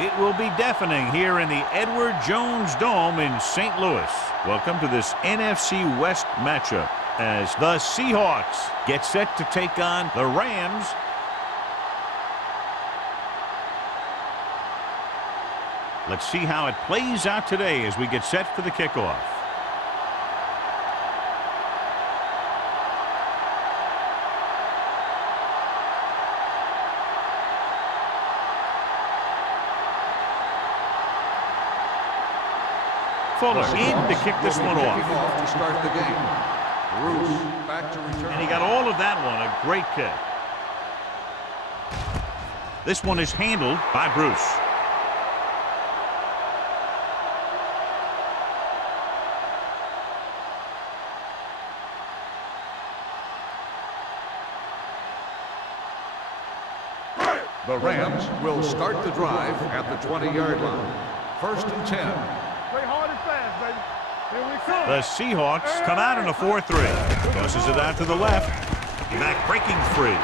It will be deafening here in the Edward Jones Dome in St. Louis. Welcome to this NFC West matchup as the Seahawks get set to take on the Rams. Let's see how it plays out today as we get set for the kickoff. Fuller in to kick this one off. To start the game. Bruce back to return. And he got all of that one. A great kick. This one is handled by Bruce. The Rams will start the drive at the 20-yard line. 1st and 10. Play hard and fast, baby. Here we come. The Seahawks come out in a 4-3. Tosses it out to the left. Back breaking free.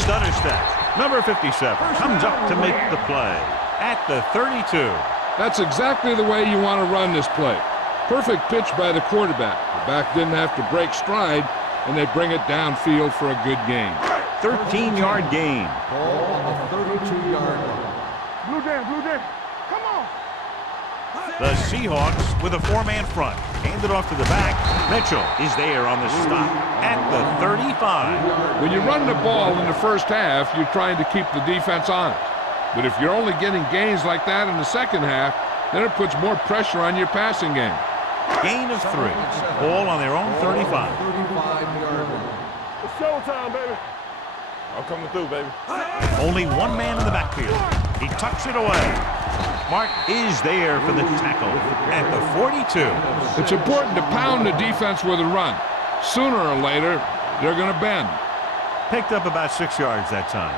Stutter step. Number 57 comes up to make the play at the 32. That's exactly the way you want to run this play. Perfect pitch by the quarterback. The back didn't have to break stride, and they bring it downfield for a good gain. 13-yard gain. Ball on the 32-yard line. Blue Dan. Come on. The Seahawks with a 4-man front. Handed off to the back. Mitchell is there on the stop at the 35. When you run the ball in the first half, you're trying to keep the defense honest. But if you're only getting gains like that in the second half, then it puts more pressure on your passing game. Gain of 3. Ball on their own 35. 35-yard line. It's showtime, baby. I'm coming through, baby. Only one man in the backfield. He tucks it away. Mark is there for the tackle at the 42. It's important to pound the defense with a run. Sooner or later, they're going to bend. Picked up about 6 yards that time.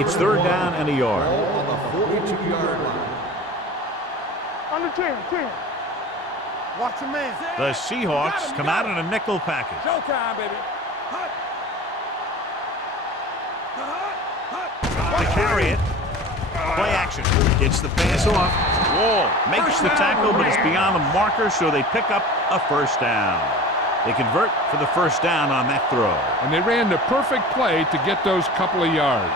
It's 3rd down and a yard. Ball on the 42-yard line. Under 10. Watch your man. The Seahawks come out in a nickel package. Showtime, baby. To carry it. Play action. Gets the pass off. Wall makes the tackle, but it's beyond the marker, so they pick up a 1st down. They convert for the 1st down on that throw. And they ran the perfect play to get those couple of yards.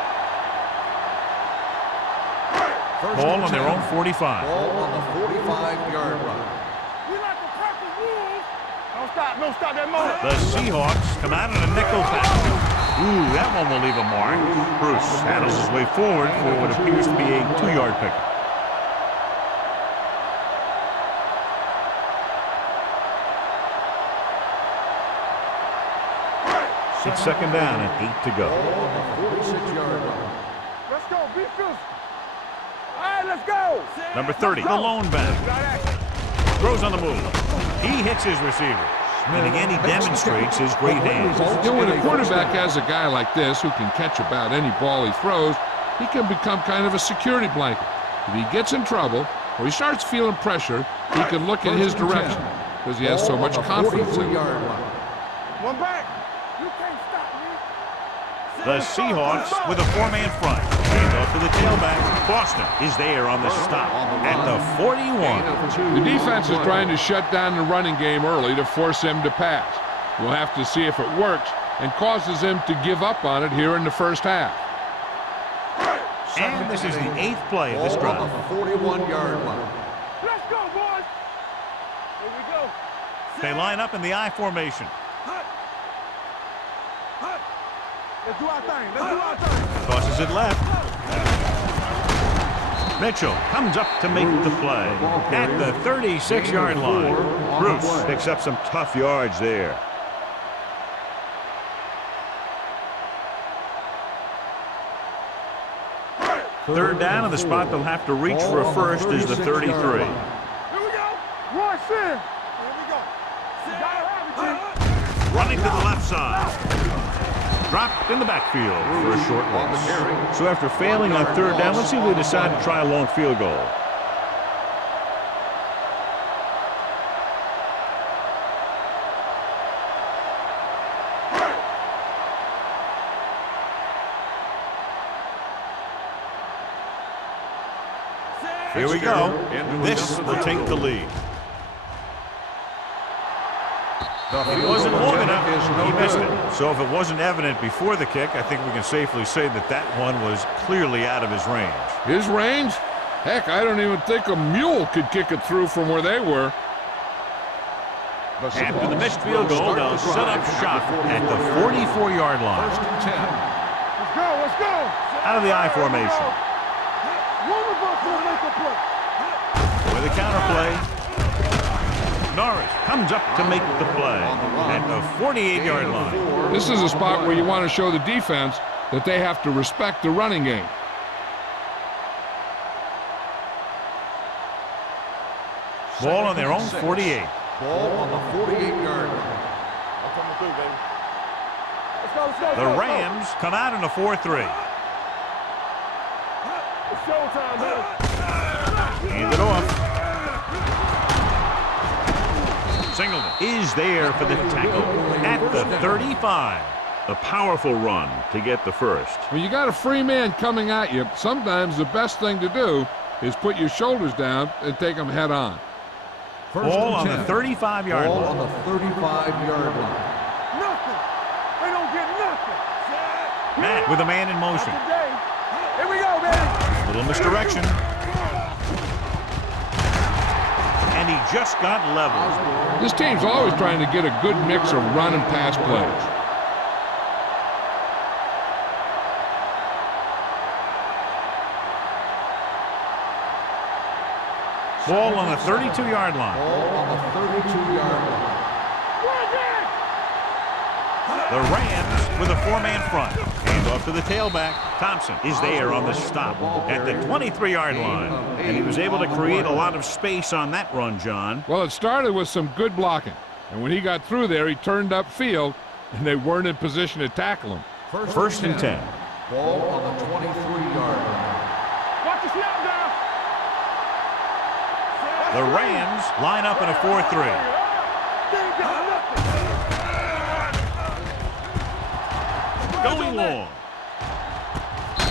Ball on their own 45. Ball on the 45-yard line. We like the purple wolves. Don't stop that moment. The Seahawks come out in a nickel package. Ooh, that one will leave a mark. Bruce handles his way forward for what appears to be a 2-yard pickup. It's 2nd down and 8 to go. Ball on the 46-yard line. Let's go. Be physical. All right, let's go. Number 30, the lone back. Throws on the move. He hits his receiver. And again, he demonstrates his great hands. You know, when a quarterback has a guy like this who can catch about any ball he throws, he can become kind of a security blanket. If he gets in trouble or he starts feeling pressure, he can look in his direction because he has so much confidence in him. One back. You can't stop me. The Seahawks with a 4-man front. Hand off to the tailback. Boston is there on the stop at the 41. The defense is trying to shut down the running game early to force him to pass. We'll have to see if it works and causes him to give up on it here in the first half. And this is the 8th play of this drive. On the 41-yard line. Let's go, boys. Here we go. They line up in the I formation. Let's do our thing. Tosses it left. Mitchell comes up to make the play at the 36-yard line. Bruce picks up some tough yards there. Third down, and the spot they'll have to reach for a 1st is the 33. Here we go. Roy Sin. Here we go. Running to the left side. Dropped in the backfield for a short loss. So after failing on 3rd down, let's see if they decide to try a long field goal. Here we go. This will take the lead. It wasn't long enough. He missed it. So if it wasn't evident before the kick, I think we can safely say that that one was clearly out of his range. His range? Heck, I don't even think a mule could kick it through from where they were. After the missed field goal, they'll set up shop at the 44-yard line. First and 10. Let's go, let's go. Out of the I formation. One of us will make a play. With a counter play. Norris comes up to make the play at the 48-yard line. This is a spot where you want to show the defense that they have to respect the running game. Ball on their own 48. Ball on the 48-yard line. I'm coming through, baby. Let's go, let's go. The Rams come out in a 4-3. It's showtime, baby. Hand it off. Singleton is there for the tackle at the 35. A powerful run to get the first. When you got a free man coming at you, sometimes the best thing to do is put your shoulders down and take them head on. Ball on the 35-yard Ball line. on the 35-yard line. Nothing. They don't get nothing. Matt with a man in motion. Today. Here we go, baby. Little misdirection. And he just got leveled. This team's always trying to get a good mix of run and pass plays. Ball on the 32-yard line. Ball on the 32-yard line. The Rams with a four-man front. Hand off to the tailback. Thompson is there on the stop at the 23-yard line. And he was able to create a lot of space on that run, John. Well, it started with some good blocking. And when he got through there, he turned upfield, and they weren't in position to tackle him. First and 10. Ball on the 23-yard line. Watch your snap down. The Rams line up in a 4-3. They ain't got nothing. Going long.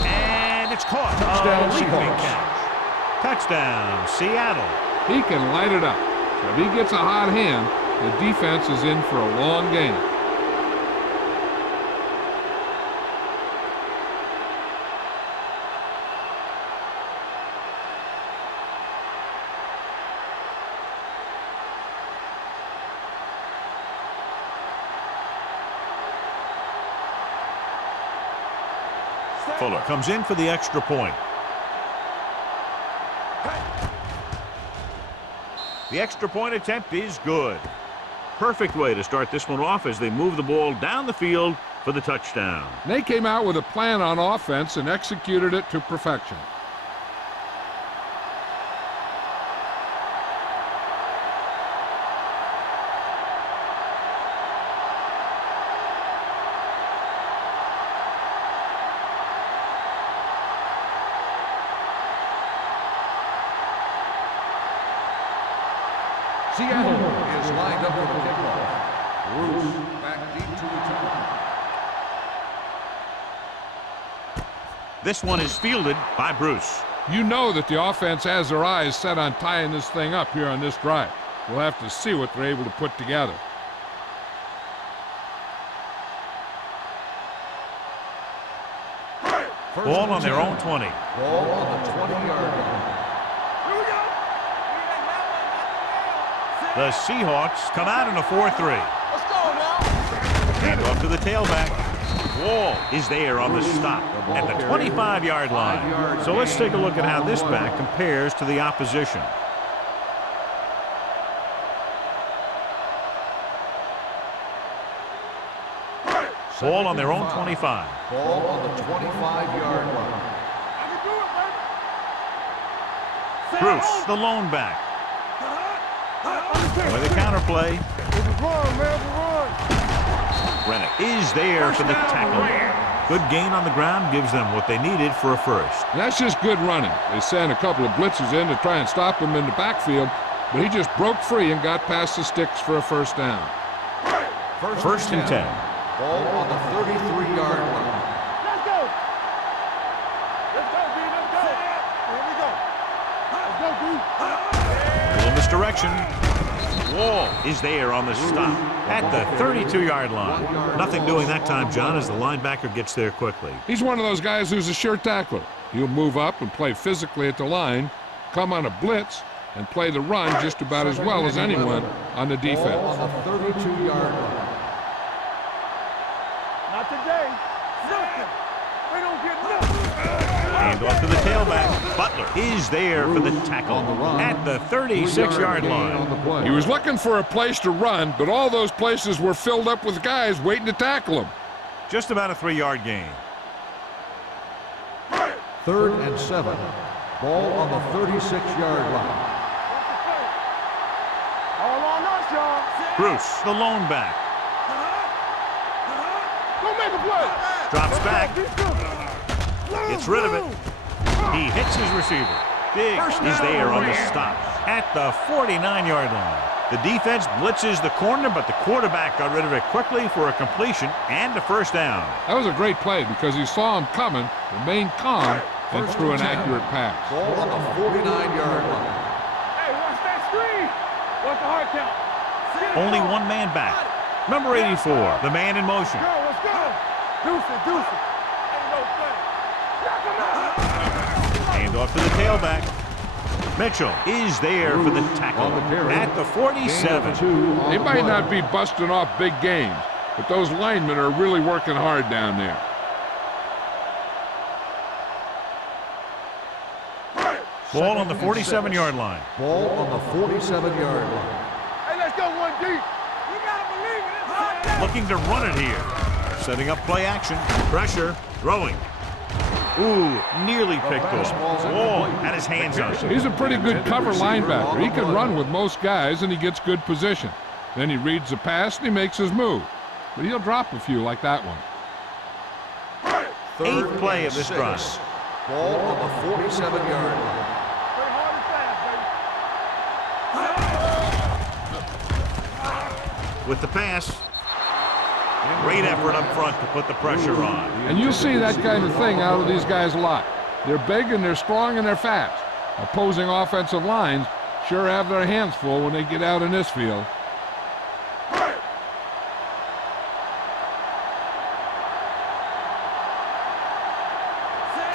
And it's caught. Touchdown, Leaping Seahawks. catch. Touchdown, Seattle. He can light it up. So if he gets a hot hand, the defense is in for a long game. Fuller comes in for the extra point. The extra point attempt is good. Perfect way to start this one off as they move the ball down the field for the touchdown. They came out with a plan on offense and executed it to perfection. Seattle is lined up for the kickoff. Bruce back deep to return. This one is fielded by Bruce. You know that the offense has their eyes set on tying this thing up here on this drive. We'll have to see what they're able to put together. Ball on their own 20. Ball on the 20-yard line. The Seahawks come out in a 4-3. Let's go now. Hand off to the tailback. Wall is there on the stop at the 25-yard line. So let's take a look at how this back compares to the opposition. Ball on their own 25. Ball on the 25-yard line. I can do it, baby. Bruce, the lone back. With a counter play. Run, man, run. Rennick is there for the tackle. Good gain on the ground gives them what they needed for a first. And that's just good running. They sent a couple of blitzes in to try and stop him in the backfield, but he just broke free and got past the sticks for a first down. First and 10. Ball on the 33-yard line. Let's go. Let's go, B. Let's go. Here we go. Let's go. Little misdirection. Wall is there on the stop at the 32-yard line. Nothing doing that time, John, as the linebacker gets there quickly. He's one of those guys who's a sure tackler. He'll move up and play physically at the line, come on a blitz, and play the run just about as well as anyone on the defense. Ball on the 32-yard line. Not today. Nothing. We don't get nothing. Hand off to the tailback. Butler is there for the tackle at the 36-yard line. He was looking for a place to run, but all those places were filled up with guys waiting to tackle him. Just about a 3-yard gain. 3rd and 7. Ball on the 36-yard line. All on us, y'all. Bruce, the lone back. Go make a play. Drops back. Gets rid of it. He hits his receiver. Diggs is there on the stop at the 49-yard line. The defense blitzes the corner, but the quarterback got rid of it quickly for a completion and a first down. That was a great play because he saw him coming, remained calm, and threw an accurate pass. Ball on the 49-yard line. Hey, watch that screen. What's the hard count? Only one man back. Number 84, the man in motion. Let's go. Deuce it. Ain't no thing. Knock him out. Hand off to the tailback. Mitchell is there for the tackle at the 47. They might not be busting off big games, but those linemen are really working hard down there. Ball on the 47-yard line. Ball on the 47-yard line. Hey, let's go one deep. You gotta believe it. It's hot day. Looking to run it here. Setting up play action. Pressure. Throwing. Ooh, nearly picked off. Wall had his hands on it. He's a pretty good cover linebacker. He can run with most guys, and he gets good position. Then he reads the pass, and he makes his move. But he'll drop a few like that one. 8th play of this drive. Ball on the 47-yard line. Play hard and fast, baby. With the pass. Great effort up front to put the pressure on. And you'll see that kind of thing out of these guys a lot. They're big and they're strong and they're fast. Opposing offensive lines sure have their hands full when they get out in this field.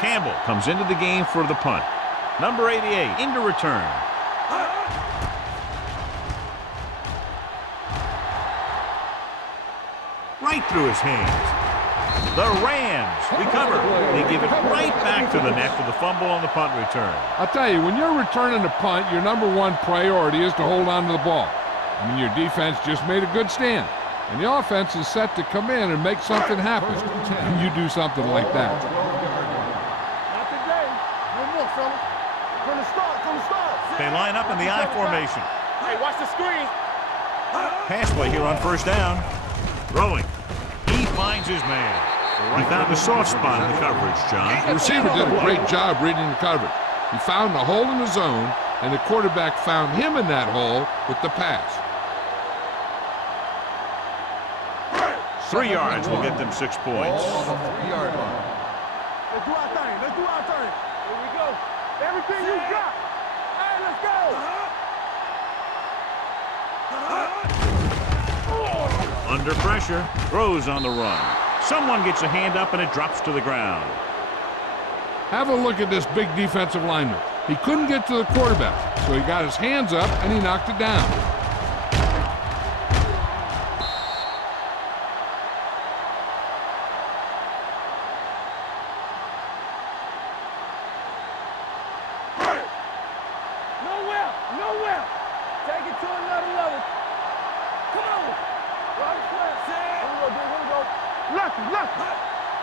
Campbell comes into the game for the punt. Number 88 into return. Right through his hands. The Rams recover. They give it right back to the net for the fumble on the punt return. I'll tell you, when you're returning a punt, your number one priority is to hold on to the ball. I mean, your defense just made a good stand. And the offense is set to come in and make something happen. And you do something like that. Not today. No more, fellas. From the start. They line up in the I formation. Hey, watch the screen. Pass play here on first down. Throwing. He finds his man. He found a soft spot in the coverage, John. The receiver did a great job reading the coverage. He found the hole in the zone, and the quarterback found him in that hole with the pass. 3 yards will get them 6 points. Ball on the 3-yard line. Let's do our thing. Here we go. Everything you got. Hey, let's go. Under pressure, throws on the run. Someone gets a hand up and it drops to the ground. Have a look at this big defensive lineman. He couldn't get to the quarterback, so he got his hands up and he knocked it down. Nowhere. Take it to another level. Come on. Here we go. Lucky.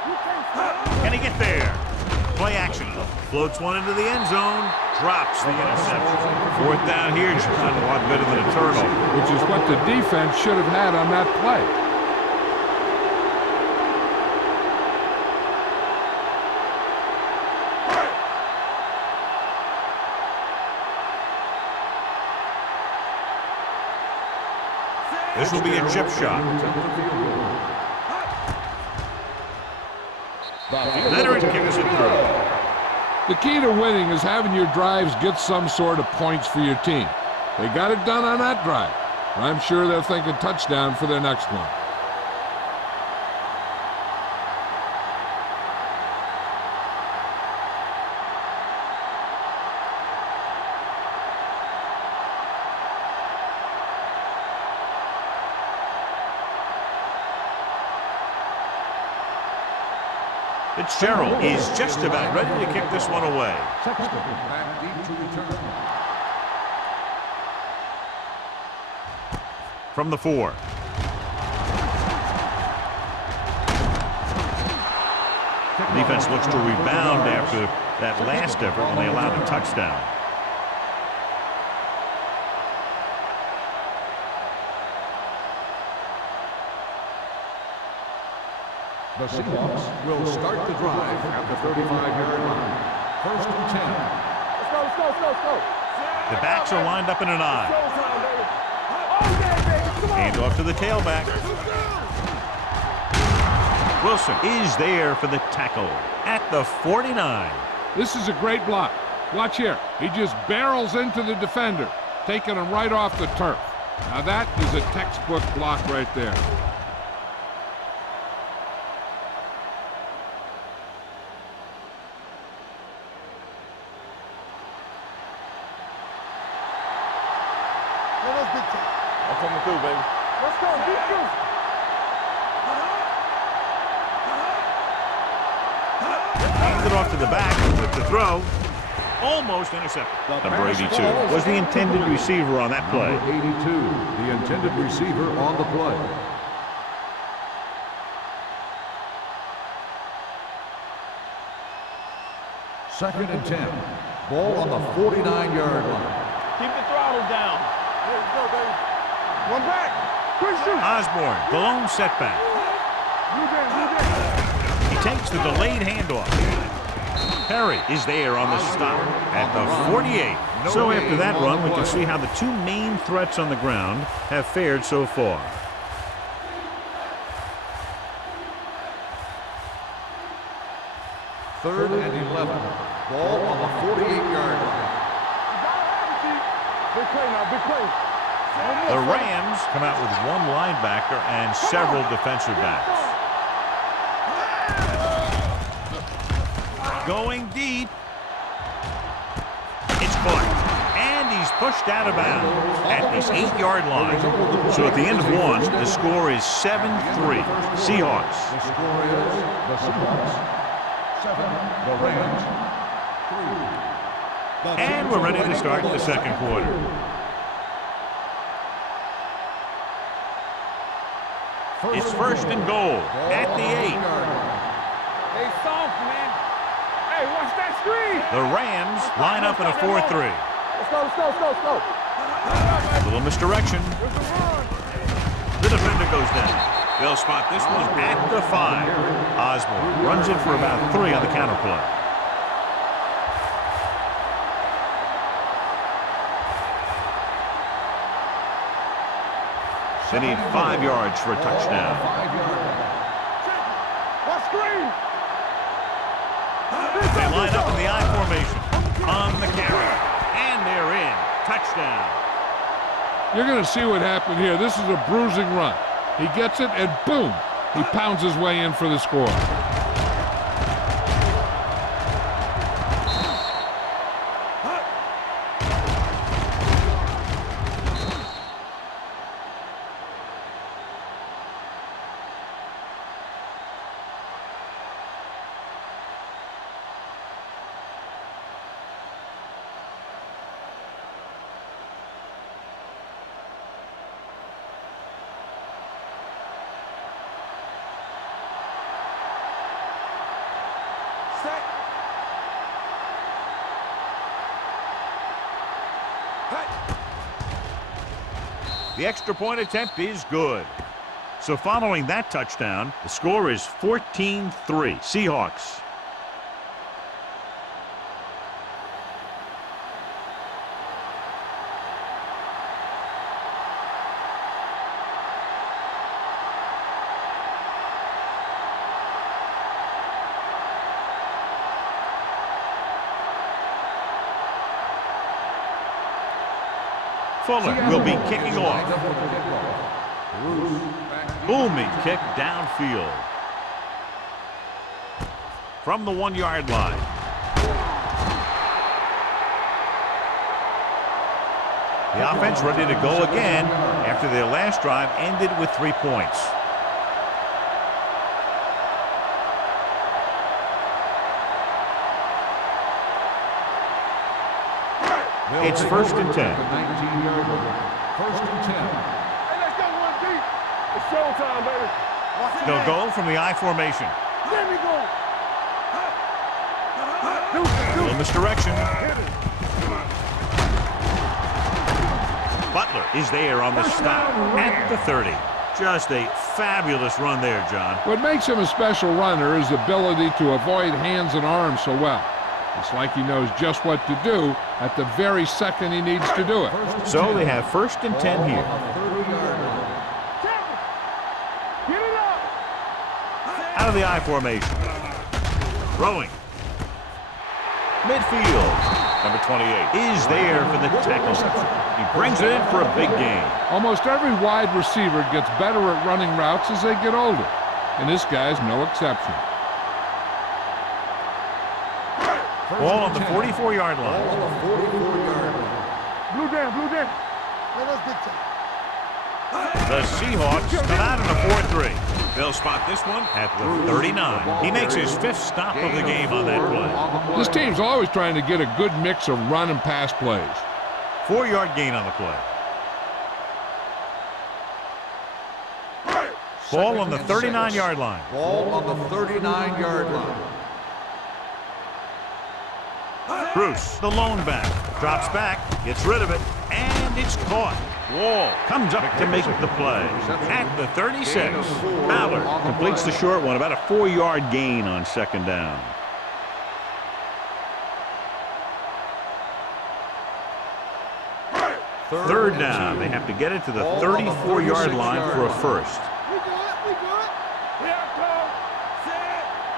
You can't stop. Can he get there? Play action. Floats one into the end zone. Drops the interception. 4th down here, John, a lot better than a turnover. Which is what the defense should have had on that play. This will be a chip shot. Leonard kicks it through. The key to winning is having your drives get some sort of points for your team. They got it done on that drive. I'm sure they're thinking touchdown for their next one. Fitzgerald is just about ready to kick this one away. Sexton back deep to return. From the 4. The defense looks to rebound after that last effort when they allowed a touchdown. The Seahawks will start the drive at the 35-yard line. First and 10. Let's go, let's go, let's go, let's go. The backs are lined up in an eye. Oh, yeah, baby. Come on. Hand off to the tailback. Wilson is there for the tackle at the 49. This is a great block. Watch here. He just barrels into the defender, taking him right off the turf. Now that is a textbook block right there. I'm coming through, baby. Let's go, beat you. Hands it off to the back with the throw. Almost intercepted. Number 82 was the intended receiver on that play. Number 82, the intended receiver on the play. Second and 10. Ball on the 49-yard line. Keep the throttle down. Here we go, baby. One back. Quick shoot. Osborne, the lone setback. Move in, move in. He takes the delayed handoff. Perry is there on the stop at the 48. So after that run, we can see how the two main threats on the ground have fared so far. Third and 11. Ball on the 48-yard line. Big play now, big play. The Rams come out with one linebacker and several defensive backs. Going deep. It's caught. And he's pushed out of bounds at this 8-yard line. So at the end of one, the score is 7-3. Seahawks. The score is the Seahawks 7, the Rams 3. And we're ready to start the second quarter. It's first and goal at the 8. Hey, soft, man. Hey, watch that screen. The Rams line up in a 4-3. Let's go, let's go, let's go, let's go. A little misdirection. The defender goes down. They'll spot this one at the 5. Osborne runs it for about 3 on the counterplay. They need 5 yards for a touchdown. 5-yard line. What screen? They line up in the I formation on the carry. And they're in. Touchdown. You're going to see what happened here. This is a bruising run. He gets it, and boom, he pounds his way in for the score. The extra point attempt is good. So following that touchdown, the score is 14-3. Seahawks. Fuller will be kicking off. Booming kick downfield. From the 1-yard line. The offense ready to go again after their last drive ended with 3 points. It's 1st and 10. 19-yard line. 1st and 10. Hey, let's go one deep. It's showtime, baby. They'll go from the I formation. Let me go. A little misdirection. Butler is there on the stop at the 30. Just a fabulous run there, John. What makes him a special runner is the ability to avoid hands and arms so well. It's like he knows just what to do at the very second he needs to do it. So they have 1st and 10 here. Get it up. Out of the I formation. Throwing. Midfield. Number 28 is there for the tackle. He brings it in for a big gain. Almost every wide receiver gets better at running routes as they get older, and this guy's no exception. Ball on the 44-yard line. Blue down. The Seahawks come out in a 4-3. They'll spot this one at the 39. He makes his 5th stop of the game on that play. This team's always trying to get a good mix of run and pass plays. 4-yard gain on the play. Ball on the 39-yard line. Ball on the 39-yard line. Bruce, the lone back, drops back, gets rid of it, and it's caught. Wall comes up to make the play at the 36. Ballard completes the short one, about a 4-yard gain on 2nd down. Third down. They have to get it to the 34-yard line for a first. We good. Here I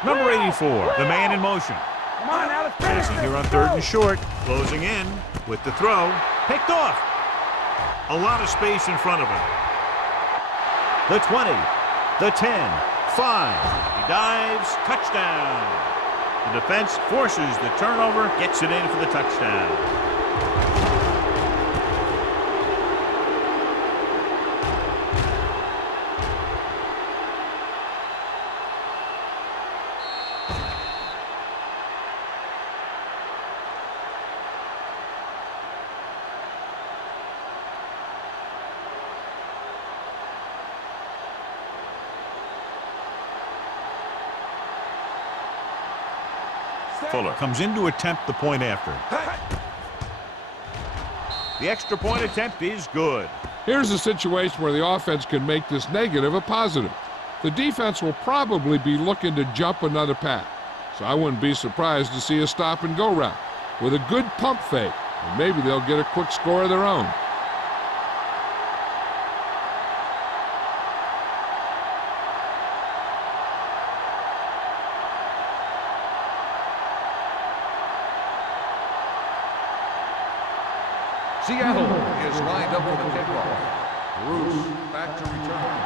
come. Number 84, the man in motion. Come on, Alex. Passing here on 3rd and short. Closing in with the throw. Picked off. A lot of space in front of him. The 20, the 10, 5. He dives, touchdown. The defense forces the turnover, gets it in for the touchdown. Fuller comes in to attempt the point after. The extra point attempt is good. Here's a situation where the offense can make this negative a positive. The defense will probably be looking to jump another pass, so I wouldn't be surprised to see a stop-and-go route with a good pump fake, and maybe they'll get a quick score of their own. Seattle is lined up for the kickoff. Bruce back to return.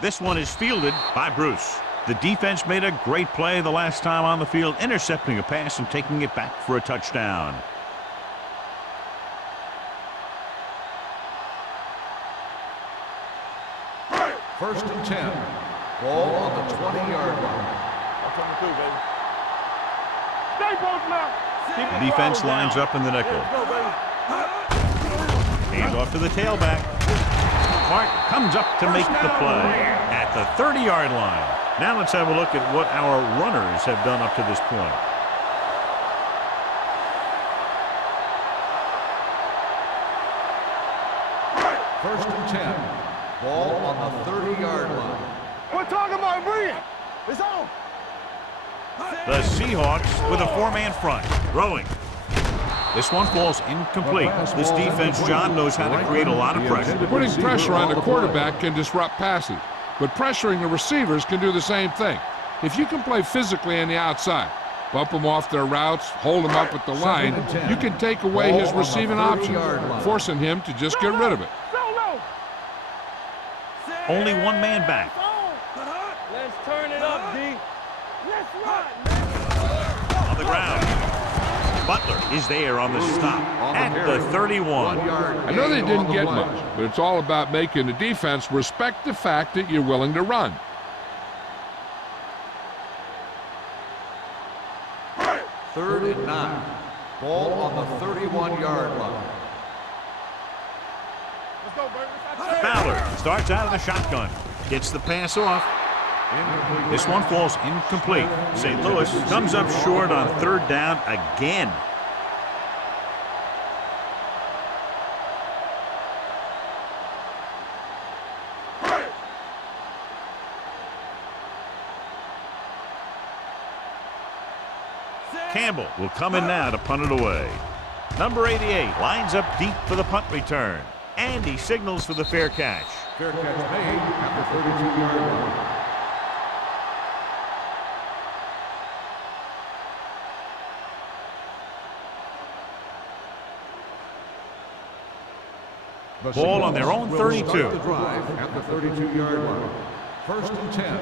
This one is fielded by Bruce. The defense made a great play the last time on the field, intercepting a pass and taking it back for a touchdown. First and 10. Ball on the 20-yard line. I'm coming through, baby. Stay both now. The defense lines up in the nickel. Let's go, baby. Hands off to the tailback. Mark comes up to make the play at the 30-yard line. Now let's have a look at what our runners have done up to this point. First and 10. Ball on the 30-yard line. We're talking about bring it. It's on. The Seahawks with a 4-man front. Throwing. This one falls incomplete. This defense, John, knows how to create a lot of pressure. Putting pressure on the quarterback can disrupt passes, but pressuring the receivers can do the same thing. If you can play physically on the outside, Bump them off their routes, hold them up at the line. You can take away his receiving options, forcing him to just get rid of it. Only one man back. Let's turn it up, D. Let's run. On the ground. Butler is there on the stop at the 31. I know they didn't get much, but it's all about making the defense respect the fact that you're willing to run. Third and 9. Ball on the 31-yard line. Let's go, baby. Fowler starts out of the shotgun. Gets the pass off. This one falls incomplete. St. Louis comes up short on third down again. Campbell will come in now to punt it away. Number 88 lines up deep for the punt return. And he signals for the fair catch. Fair catch made at the 32-yard line. Ball on their own 32. Start the drive at the 32-yard line. First and 10.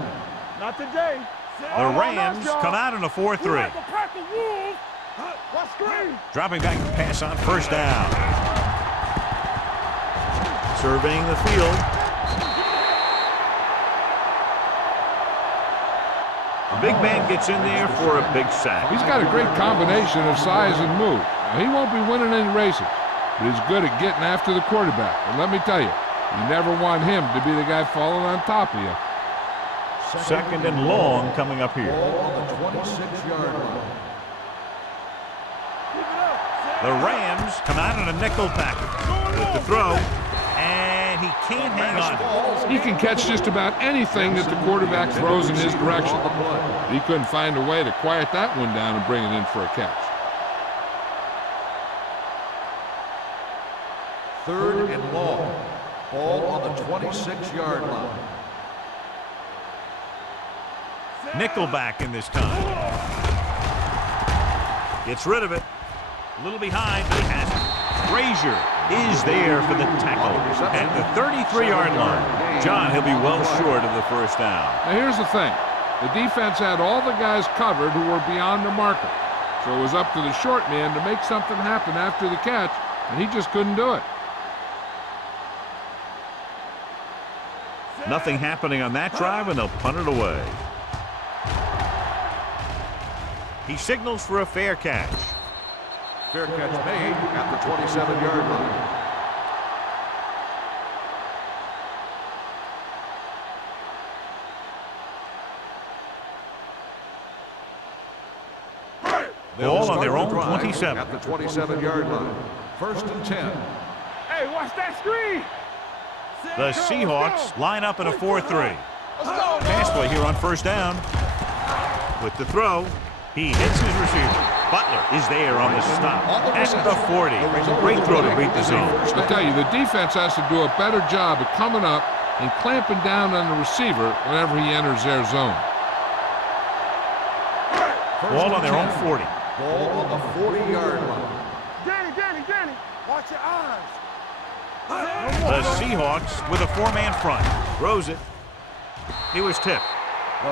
Not today. The Rams come out in a 4-3. Dropping back to pass on first down. Surveying the field. The big man gets in there for a big sack. He's got a great combination of size and move. Now, he won't be winning any races, but he's good at getting after the quarterback. And let me tell you, you never want him to be the guy falling on top of you. Second and long coming up here. Ball on the 26-yard line. The Rams come out in a nickel package with the throw, and he can't hang on. He can catch just about anything that the quarterback throws in his direction. He couldn't find a way to quiet that one down and bring it in for a catch. Third and long. Ball on the 26-yard line. Nickelback in this time. Gets rid of it. A little behind, but he has it. Frazier is there for the tackle at the 33-yard line. John, he'll be well short of the first down. Now here's the thing. The defense had all the guys covered who were beyond the marker. So it was up to the short man to make something happen after the catch, and he just couldn't do it. Nothing happening on that drive, and they'll punt it away. He signals for a fair catch. Fair catch made at the 27-yard line. Ball on their own 27. At the 27-yard line. First and 10. Hey, watch that screen. The Seahawks line up in a 4-3. Pass play here on first down. With the throw, he hits his receiver. Butler is there on the stop at the 40. Great throw to beat the zone. I tell you, the defense has to do a better job of coming up and clamping down on the receiver whenever he enters their zone. Ball on their own 40. Ball on the 40-yard line. Danny, watch your eyes. The Seahawks with a four-man front. Throws it. He was tipped.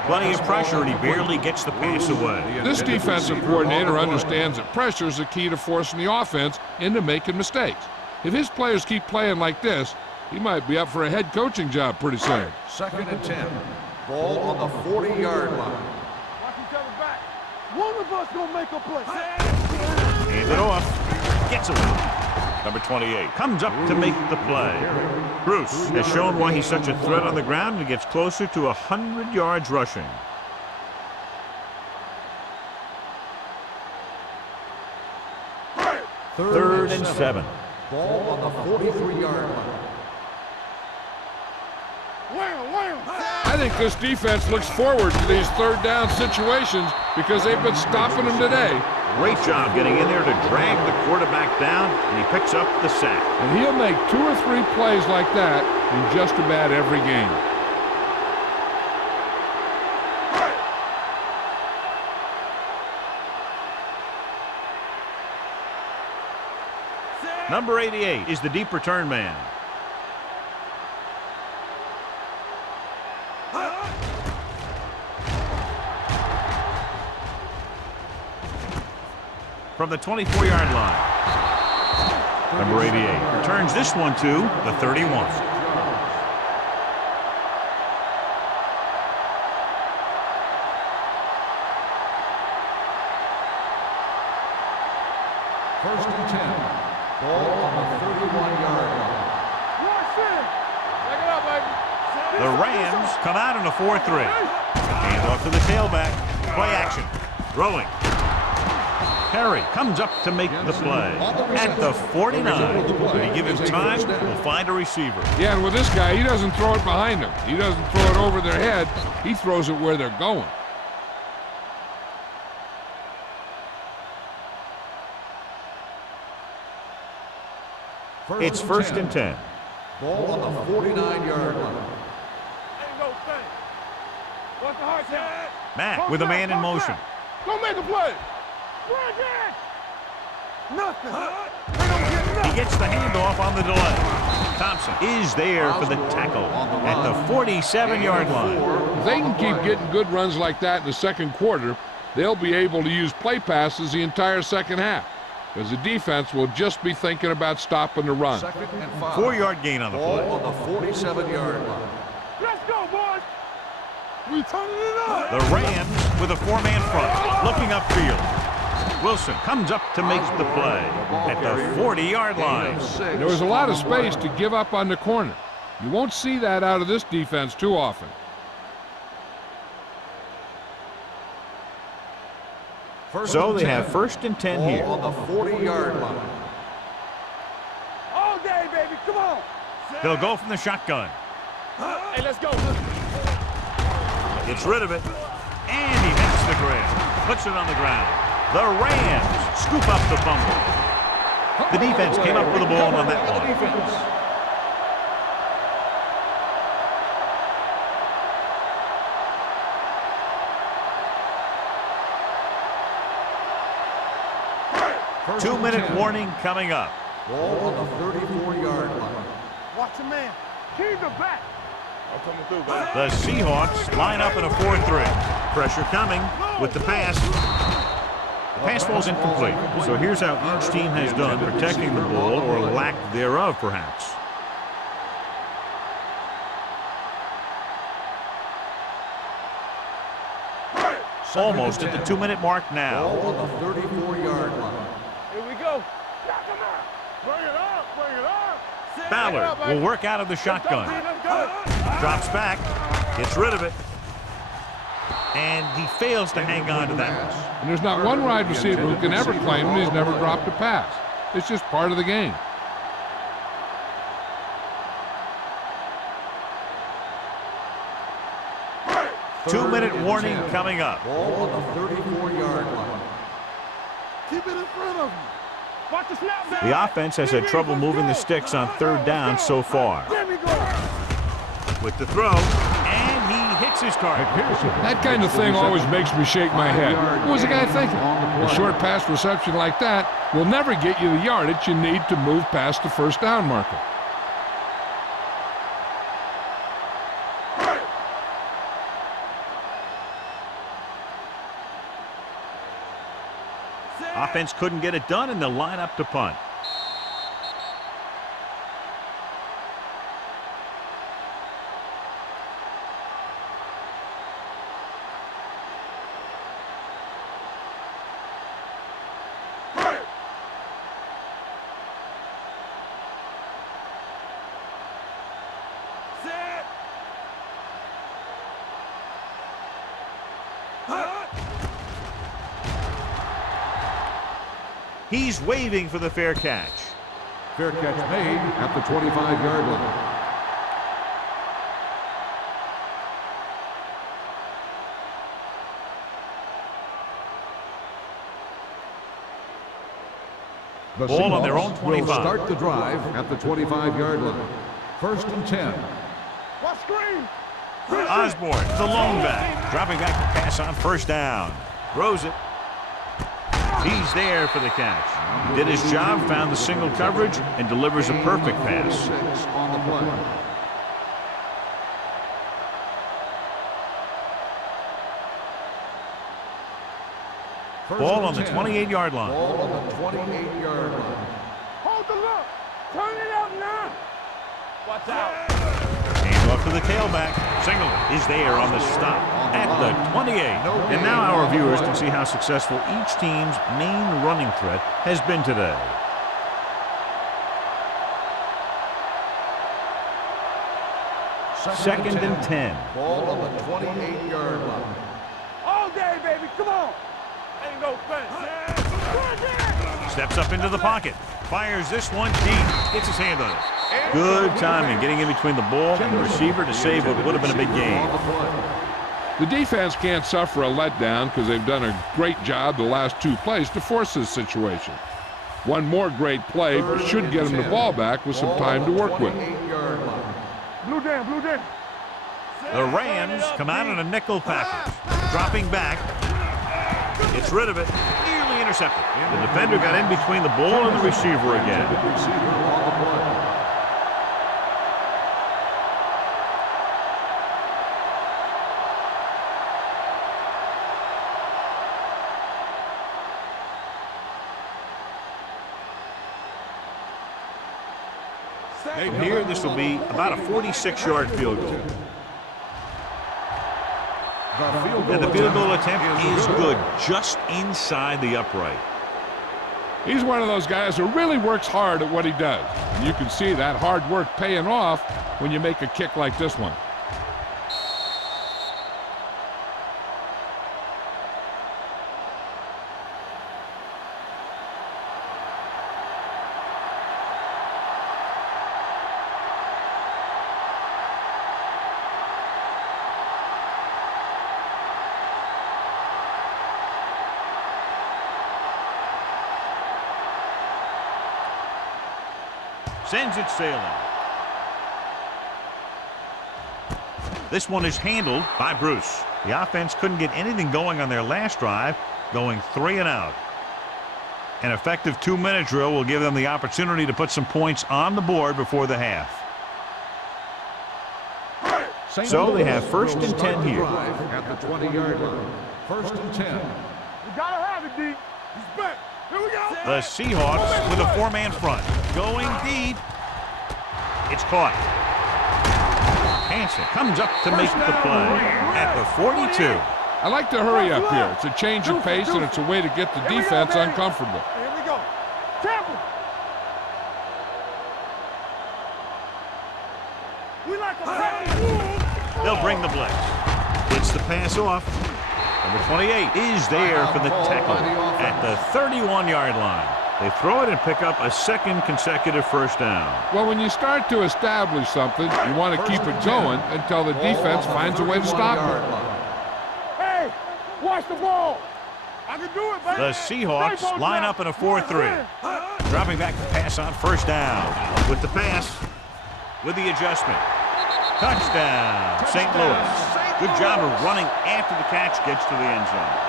Plenty of pressure, and he barely gets the pass away. This defensive coordinator understands that pressure is the key to forcing the offense into making mistakes. If his players keep playing like this, he might be up for a head coaching job pretty soon. Second and 10. Ball on the 40-yard line. Watch each other back. One of us gonna make a play. Hands it off. Gets away. Number 28 comes up to make the play. Bruce has shown why he's such a threat on the ground and gets closer to 100 yards rushing. Third and 7. Ball on the 43-yard line. I think this defense looks forward to these third down situations because they've been stopping them today. Great job getting in there to drag the quarterback down, and he picks up the sack. And he'll make 2 or 3 plays like that in just about every game. Number 88 is the deep return man. From the 24-yard line. Number 88 returns this one to the 31. First and 10. Ball on the 31-yard line. Check it out, baby. The Rams come out in a 4-3. Hand off to the tailback. Play action. Throwing. Perry comes up to make the play at the 49. When you give him time, he'll find a receiver. Yeah, and with this guy, he doesn't throw it behind him. He doesn't throw it over their head. He throws it where they're going. It's first and 10. Ball on the 49-yard line. Ain't no thing. What's the hard down? Mack with a man in motion. Go make a play. Nothing. They don't get nothing. He gets the handoff on the delay. Thompson is there for the tackle at the 47-yard line. If they can keep getting good runs like that in the second quarter, they'll be able to use play passes the entire second half, because the defense will just be thinking about stopping the run. Second and 5. 4-yard gain on the Ball play. on the 47-yard line. Let's go, boys. We turning it up. The Rams with a 4-man front, looking upfield. Wilson comes up to make the play at the 40-yard line. There was a lot of space to give up on the corner. You won't see that out of this defense too often. So they have first and 10 here. Ball on the 40-yard line. All day, baby. Come on. They'll go from the shotgun. Hey, let's go. Gets rid of it. And he hits the ground. Puts it on the ground. The Rams scoop up the fumble. The defense came up with the ball on that one. First 2-minute warning coming up. Ball on the 34-yard line. Watch your man. Keep the back. I'm coming through, baby. The Seahawks line up in a 4-3. Pressure coming with the pass. The pass falls incomplete. So here's how each team has done protecting the ball, or lack thereof, perhaps. Almost at the 2-minute mark now. Ball on the 34-yard line. Here we go. Knock him out. Bring it up. Bring it up. Ballard will work out of the shotgun. Drops back. Gets rid of it. And he fails to hang on to that. And there's not one wide receiver who can ever claim that he's never dropped a pass. It's just part of the game. Third 2-minute warning and 10. coming up. Ball on the 34-yard line. Keep it in front of him. Watch the snap back. The offense has had trouble moving the sticks on third down so far. Let me go. With the throw, and he hits his target. That kind of thing always makes me shake my head. What was the guy thinking? A short pass reception like that will never get you the yardage you need to move past the first down marker. Offense couldn't get it done, and they'll line up to punt. He's waving for the fair catch. Fair catch made at the 25-yard line. The Ball on their own Seahawks 25. will start the drive at the 25-yard line. First and 10. Watch screen. Osborne, the lone back, dropping back to pass on first down. Throws it. He's there for the catch. Did his job, found the single coverage, and delivers a perfect pass. 6 on the play. Ball on the 28-yard line. Ball on the 28-yard line. Hold the look. Turn it up now. Watch out. Hand off to the tailback. Single is there on the stop at the 28. And now our viewers can see how successful each team's main running threat has been today. Second and 10. Ball on the 28-yard line. All day, baby. Come on. Ain't no fence. Steps up into the pocket. Fires this one deep. Gets his hand on it. Good timing getting in between the ball and the receiver to save what would have been a big gain. The defense can't suffer a letdown because they've done a great job the last 2 plays to force this situation. One more great play should get them the ball back with some time to work with. Blue down, blue down. The Rams come out in a nickel package. Dropping back. Gets rid of it. Nearly intercepted. The defender got in between the ball and the receiver again. And here, this will be about a 46-yard field goal. And the field goal attempt is good, just inside the upright. He's one of those guys who really works hard at what he does. And you can see that hard work paying off when you make a kick like this one. Sends it sailing. This one is handled by Bruce. The offense couldn't get anything going on their last drive, going 3 and out. An effective 2-minute drill will give them the opportunity to put some points on the board before the half. So they have 1st and 10 here. At the 20-yard line. 1st and 10. You gotta have it, D. He's back. Here we go. The Seahawks with a 4-man front. Going deep. It's caught. Hansen comes up to make the play at the 42. I like to hurry up here. It's a change of pace, and it's a way to get the defense uncomfortable. Here we go. Tampa. We like a pass. They'll bring the blitz. Gets the pass off. Number 28 is there for the tackle at the 31-yard line. They throw it and pick up a 2nd consecutive 1st down. Well, when you start to establish something, you want to keep it going until the defense finds a way to stop it. Hey, watch the ball. I can do it, baby. The Seahawks line up in a 4-3. Dropping back to pass on 1st down. With the pass, with the adjustment. Touchdown, St. Louis. Good job of running after the catch gets to the end zone.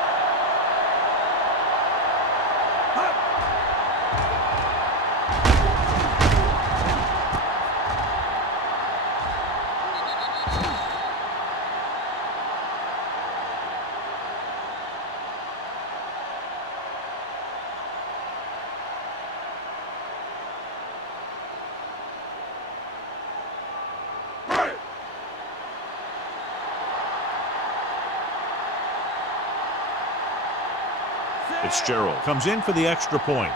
Fitzgerald comes in for the extra point.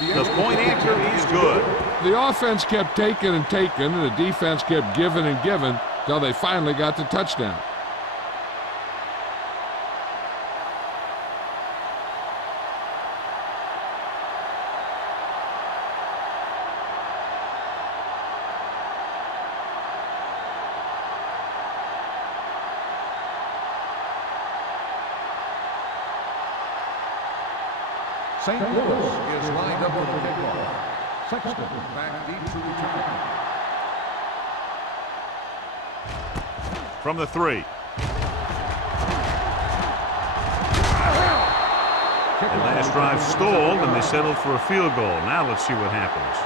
The point after is good. The offense kept taking and taking, and the defense kept giving and giving until they finally got the touchdown. St. Louis is lined up for the kickoff. Sexton back deep to return. From the 3. The last drive stalled, and they settled for a field goal. Now let's see what happens.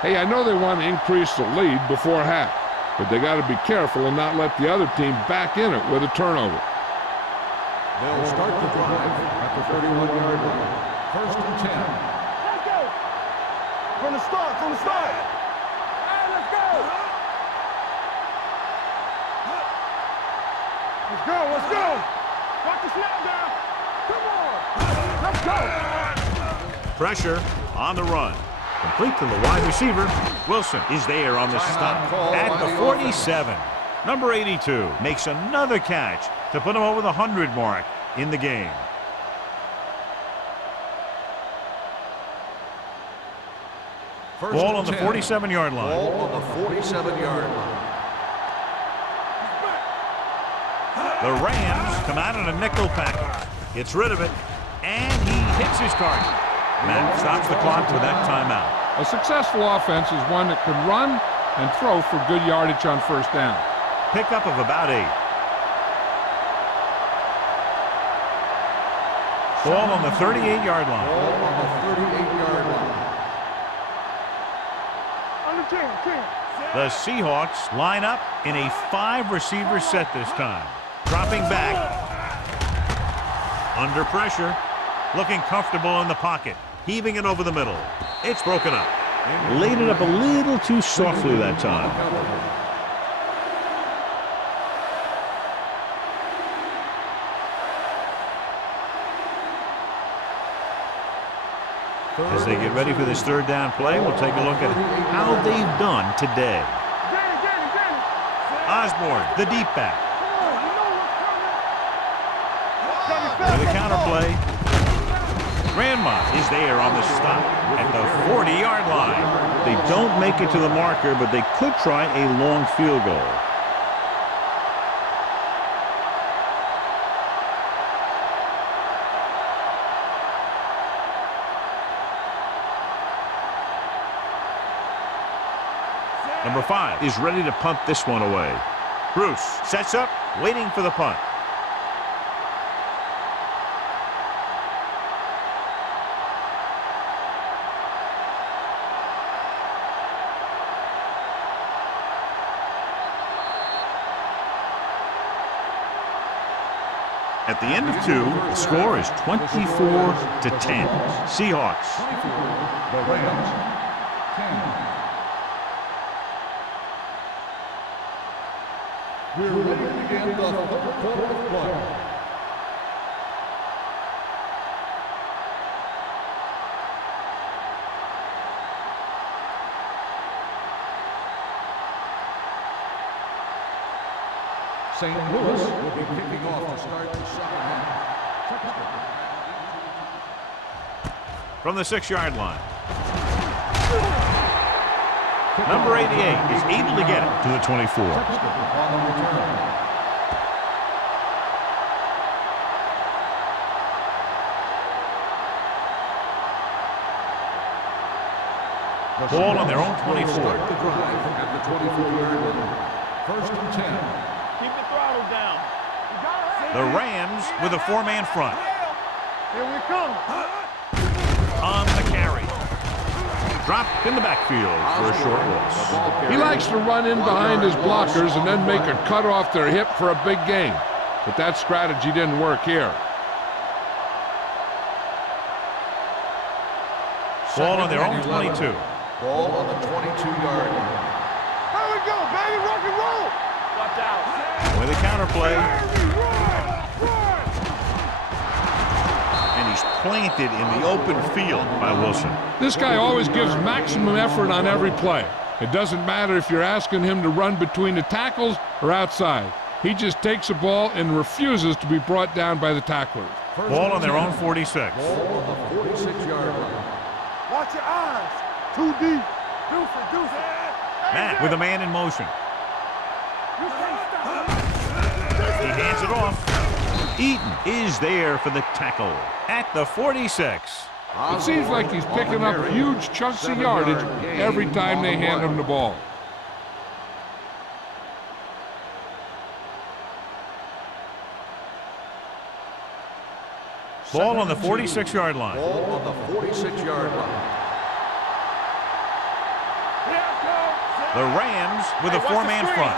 Hey, I know they want to increase the lead before half, but they got to be careful and not let the other team back in it with a turnover. They'll start the drive at the 31-yard line. First and 10. Let's go. From the start, from the start. All right, let's go. Let's go, let's go. Watch the snap down. Come on. Let's go. Pressure on the run. Complete to the wide receiver. Wilson is there on the stop at the 47. Number 82 makes another catch to put him over the 100 mark in the game. Ball on the 47-yard line. Ball on the 47-yard line. The Rams come out in a nickel package. Gets rid of it, and he hits his target. Matt stops the clock with that timeout. A successful offense is one that can run and throw for good yardage on first down. Pickup of about 8. Ball on the 38-yard line. Ball on the 38-yard line. On the 10. The Seahawks line up in a 5-receiver set this time. Dropping back. Under pressure. Looking comfortable in the pocket. Heaving it over the middle. It's broken up. Laid it up a little too softly that time. As they get ready for this third down play, we'll take a look at how they've done today. Osborne, the deep back. With a counter play. Grandma is there on the stop at the 40-yard line. They don't make it to the marker, but they could try a long field goal. Number 5 is ready to punt this one away. Bruce sets up, waiting for the punt. At the end of 2, the score is 24-10. Seahawks. The Rams, 10. We're ready to begin the third quarter of play. St. Louis will be kicking off to start the second half. From the 6-yard line. Number 88 is able to get it to the 24. Ball on their own 24. Start the drive at the 24-yard line. First and 10. Keep the throttle down. The Rams with a 4-man front. Here we come. On the carry. Dropped in the backfield for a short loss. He likes to run in behind his blockers and then make a cut off their hip for a big gain. But that strategy didn't work here. Ball on their own 22. Ball on the 22-yard line. Here we go, baby. Rock and roll. Watch out. With a counter play. And he's planted in the open field by Wilson. This guy always gives maximum effort on every play. It doesn't matter if you're asking him to run between the tackles or outside. He just takes the ball and refuses to be brought down by the tacklers. Ball on their own 46. Ball on the 46-yard line. Watch your eyes. Too deep. Deuce it. Matt with a man in motion. You can't stop. He hands it off. Eaton is there for the tackle at the 46. It seems like he's picking up huge chunks of yardage every time they hand him the ball. Ball on the 46-yard line. Ball on the 46-yard line. The Rams with a four-man front.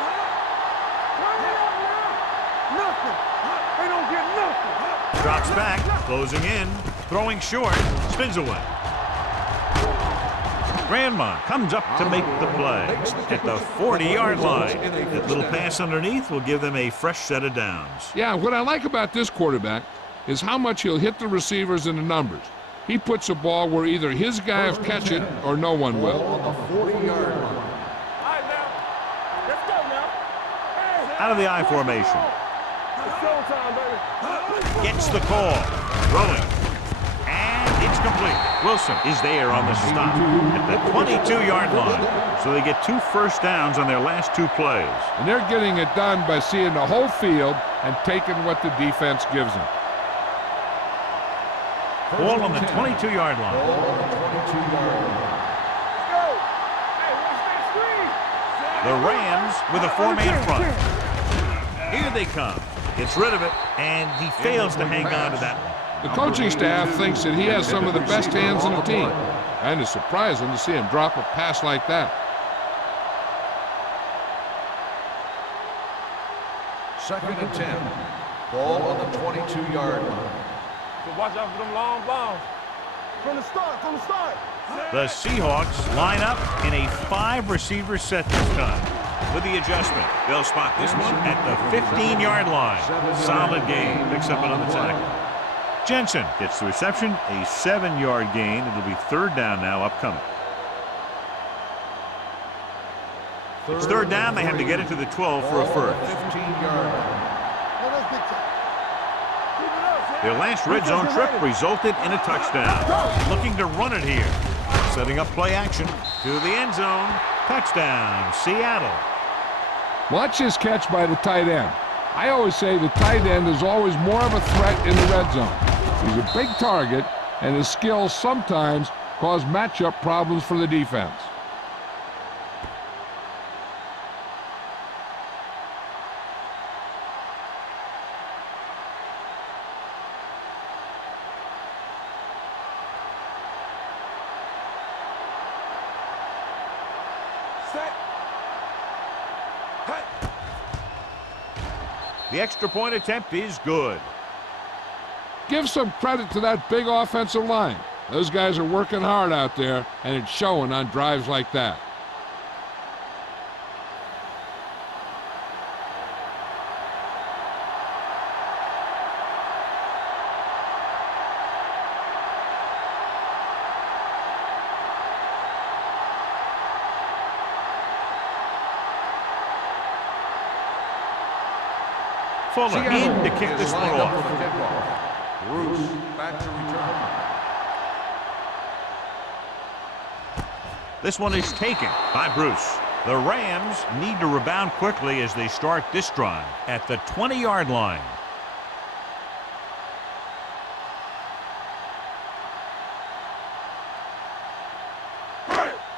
Nothing. They don't get nothing. Drops back, closing in, throwing short, spins away. Grandma comes up to make the play at the 40-yard line. That little pass underneath will give them a fresh set of downs. Yeah, what I like about this quarterback is how much he'll hit the receivers in the numbers. He puts the ball where either his guy will catch it or no one will. Ball on the 40-yard line. All right, now. Let's go now. Out of the I formation. It's showtime, baby. Gets the call. Throwing. And it's complete. Wilson is there on the stop at the 22-yard line. So they get 2 first downs on their last 2 plays. And they're getting it done by seeing the whole field and taking what the defense gives them. Ball on the 22-yard line. Ball on the 22-yard line. Let's go. Hey, watch that screen. The Rams with a four-man front. Here they come. Gets rid of it, and he fails to hang on to that one. The coaching staff thinks that he has some of the best hands in the team, and it's surprising to see him drop a pass like that. Second and 10. Ball on the 22-yard line. So watch out for them long balls. From the start. The Seahawks line up in a 5-receiver set this time. With the adjustment, they'll spot this one at the 15-yard line. Solid gain. Picks up another tackle. Jensen gets the reception, a 7-yard gain. It'll be 3rd down now upcoming. It's 3rd down. They have to get it to the 12 for a first. 15-yard line. Their last red zone trip resulted in a touchdown. Looking to run it here. Setting up play action to the end zone. Touchdown, Seattle. Watch his catch by the tight end. I always say the tight end is always more of a threat in the red zone. He's a big target, and his skills sometimes cause matchup problems for the defense. The extra point attempt is good. Give some credit to that big offensive line. Those guys are working hard out there, and it's showing on drives like that. Fuller in to kick this one Lined up off. for the kickoff. Bruce back to return. This one is taken by Bruce. The Rams need to rebound quickly as they start this drive at the 20-yard line.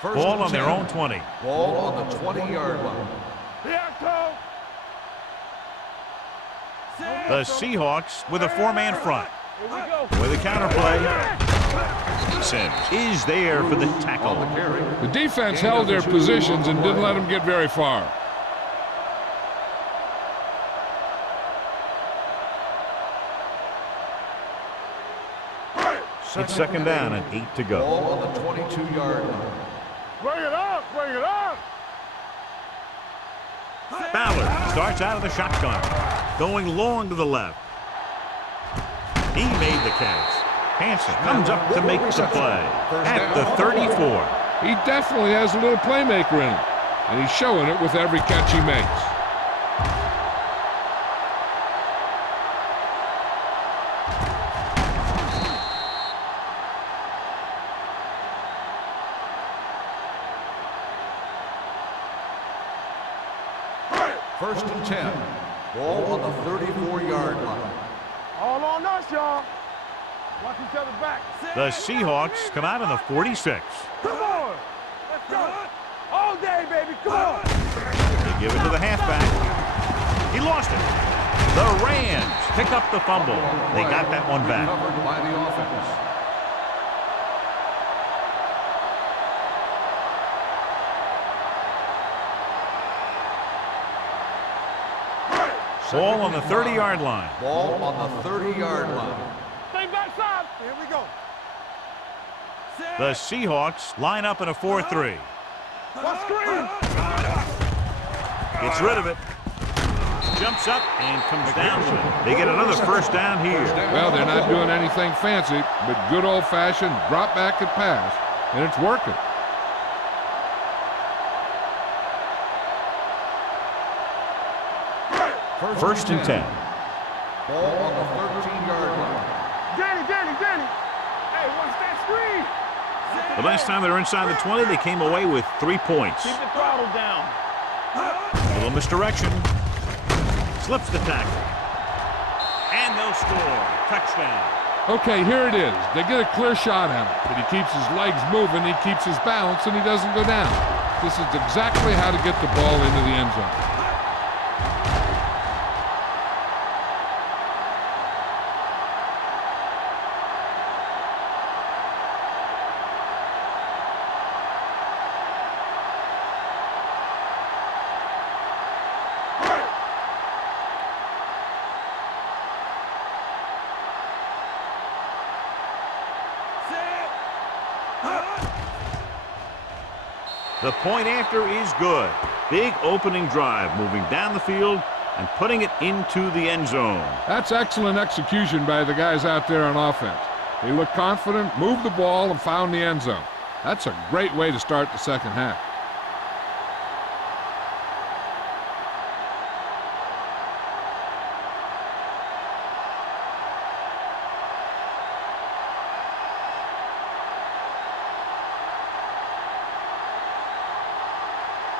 First Ball and on their 10. own 20. Ball on the 20-yard line. Here I come. The Seahawks with a 4-man front. Here we go. With a counterplay. Sims is there for the tackle. On the carry. The defense held their positions and didn't let them get very far. It's 2nd down and 8 to go. Ball on the 22-yard line. Bring it up. Ballard starts out of the shotgun. Going long to the left. He made the catch. Hansen comes up to make the play at the 34. He definitely has a little playmaker in him, and he's showing it with every catch he makes. First and 10. Ball on the 34-yard line. All on us, y'all. Watch each other back. The Seahawks come out in the 46. Come on. Let's go. All day, baby. Come on. They give it to the halfback. He lost it. The Rams pick up the fumble. They got that one back. Recovered by the offense. Ball on the 30-yard line. Ball on the 30-yard line. Stay backside. Here we go. The Seahawks line up in a 4-3. What screen? Gets rid of it. Jumps up and comes down with it. They get another first down here. Well, they're not doing anything fancy, but good old-fashioned drop back and pass, and it's working. First and 10. Ball on the 13-yard line. Danny. Hey, watch that screen. The last time they were inside the 20, they came away with 3 points. Keep the throttle down. A little misdirection. Slips the tackle. And they'll score. Touchdown. Okay, here it is. They get a clear shot at him, but he keeps his legs moving, he keeps his balance, and he doesn't go down. This is exactly how to get the ball into the end zone. The point after is good. Big opening drive, moving down the field and putting it into the end zone. That's excellent execution by the guys out there on offense. They looked confident, moved the ball, and found the end zone. That's a great way to start the second half.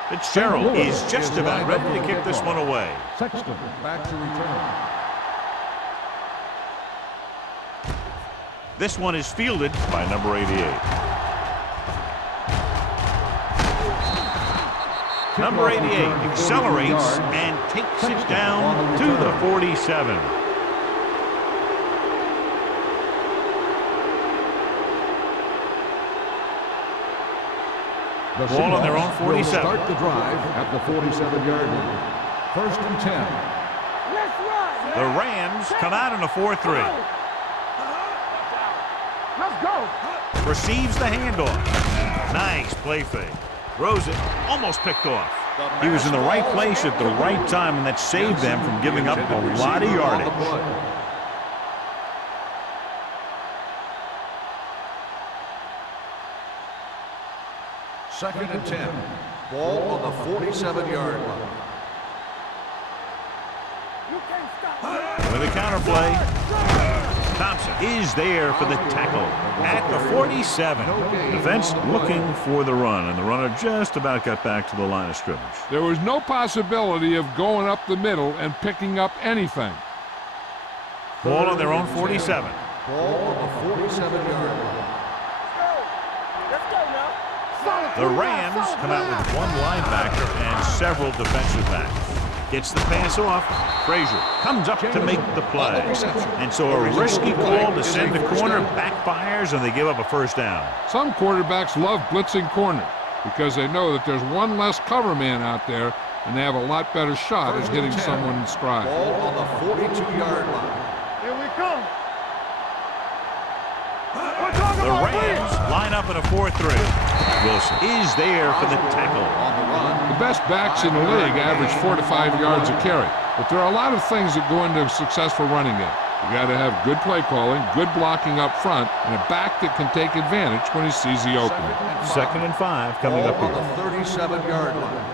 Fitzgerald is just about ready to kick this one away. Sexton back to return. This one is fielded by number 88. Number 88 accelerates and takes it down to the 47. The Ball on their own Seahawks will 47. start the drive at the 47-yard line. First and 10. Let's run. The Rams come out in a 4-3. Let's go. Receives the handoff. Nice play fake. Throws it. Almost picked off. He was in the right place at the right time, and that saved them from giving up a lot of yardage. Second and 10. Ball on the 47-yard line. You can't stop. With a counterplay, Thompson is there for the tackle at the 47. Defense looking for the run, and the runner just about got back to the line of scrimmage. There was no possibility of going up the middle and picking up anything. Ball on their own 47. Ball on the 47-yard line. Let's go now. The Rams come out with one linebacker and several defensive backs. Gets the pass off. Frazier comes up to make the play. And so a risky call to send the corner backfires, and they give up a first down. Some quarterbacks love blitzing corners because they know that there's one less cover man out there, and they have a lot better shot at hitting someone in stride. Ball on the 42-yard line. Here we come. The Rams line up in a 4-3. Wilson is there for the tackle. On the run. The best backs in the league average 4 to 5 yards a carry, but there are a lot of things that go into a successful running game. You got to have good play calling, good blocking up front, and a back that can take advantage when he sees the opening. Second and 5 coming Ball up on here. the 37-yard line.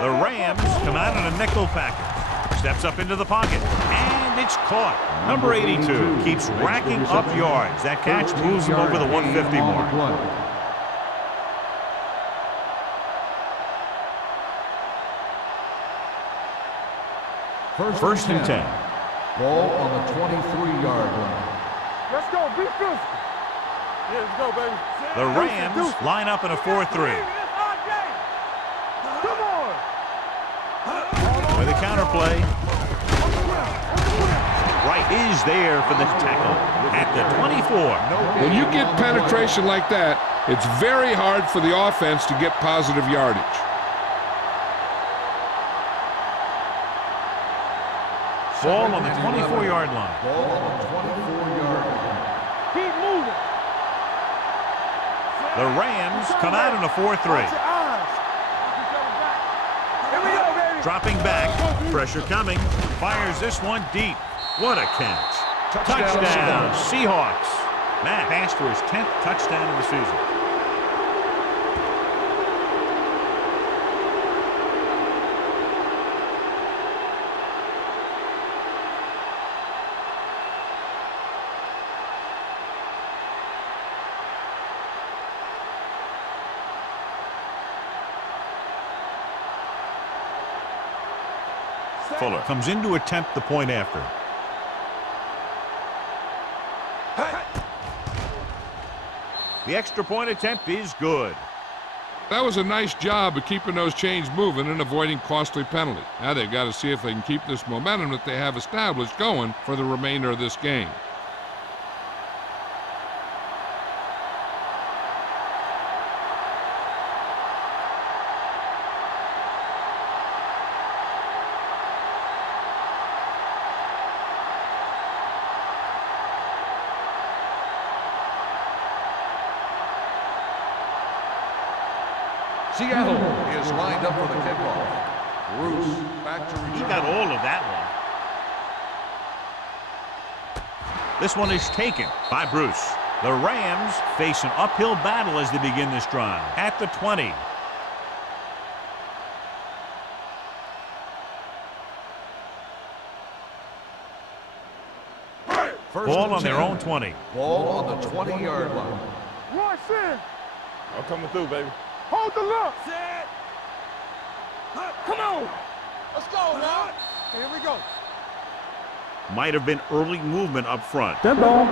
The Rams come out in a nickel package. Steps up into the pocket, and it's caught. Number 82 keeps racking up yards. That catch moves him over the 150 mark. First and 10. Ball on the 23-yard line. Let's go. Be physical. Yeah, let's go, baby. The Rams line up in a 4-3. Come on. play. Right is there for the tackle at the 24. When you get penetration like that, it's very hard for the offense to get positive yardage. Ball on the 24-yard line. Ball on the 24-yard line. Keep moving. The Rams come out in a 4-3. Watch your eyes. Here we go, baby. Dropping back. Pressure coming. Fires this one deep. What a catch. Touchdown, Seahawks. Matt passed for his 10th touchdown of the season. Fuller comes in to attempt the point after. The extra point attempt is good. That was a nice job of keeping those chains moving and avoiding costly penalty. Now they've got to see if they can keep this momentum that they have established going for the remainder of this game. Seattle is lined up for the kickoff. Bruce back to return. He got all of that one. This one is taken by Bruce. The Rams face an uphill battle as they begin this drive at the 20. Ball on their own 20. Ball on the 20-yard line. Roy Sin. I'm coming through, baby. Hold the look. Come on. Let's go now. Here we go. Might have been early movement up front. Dead ball.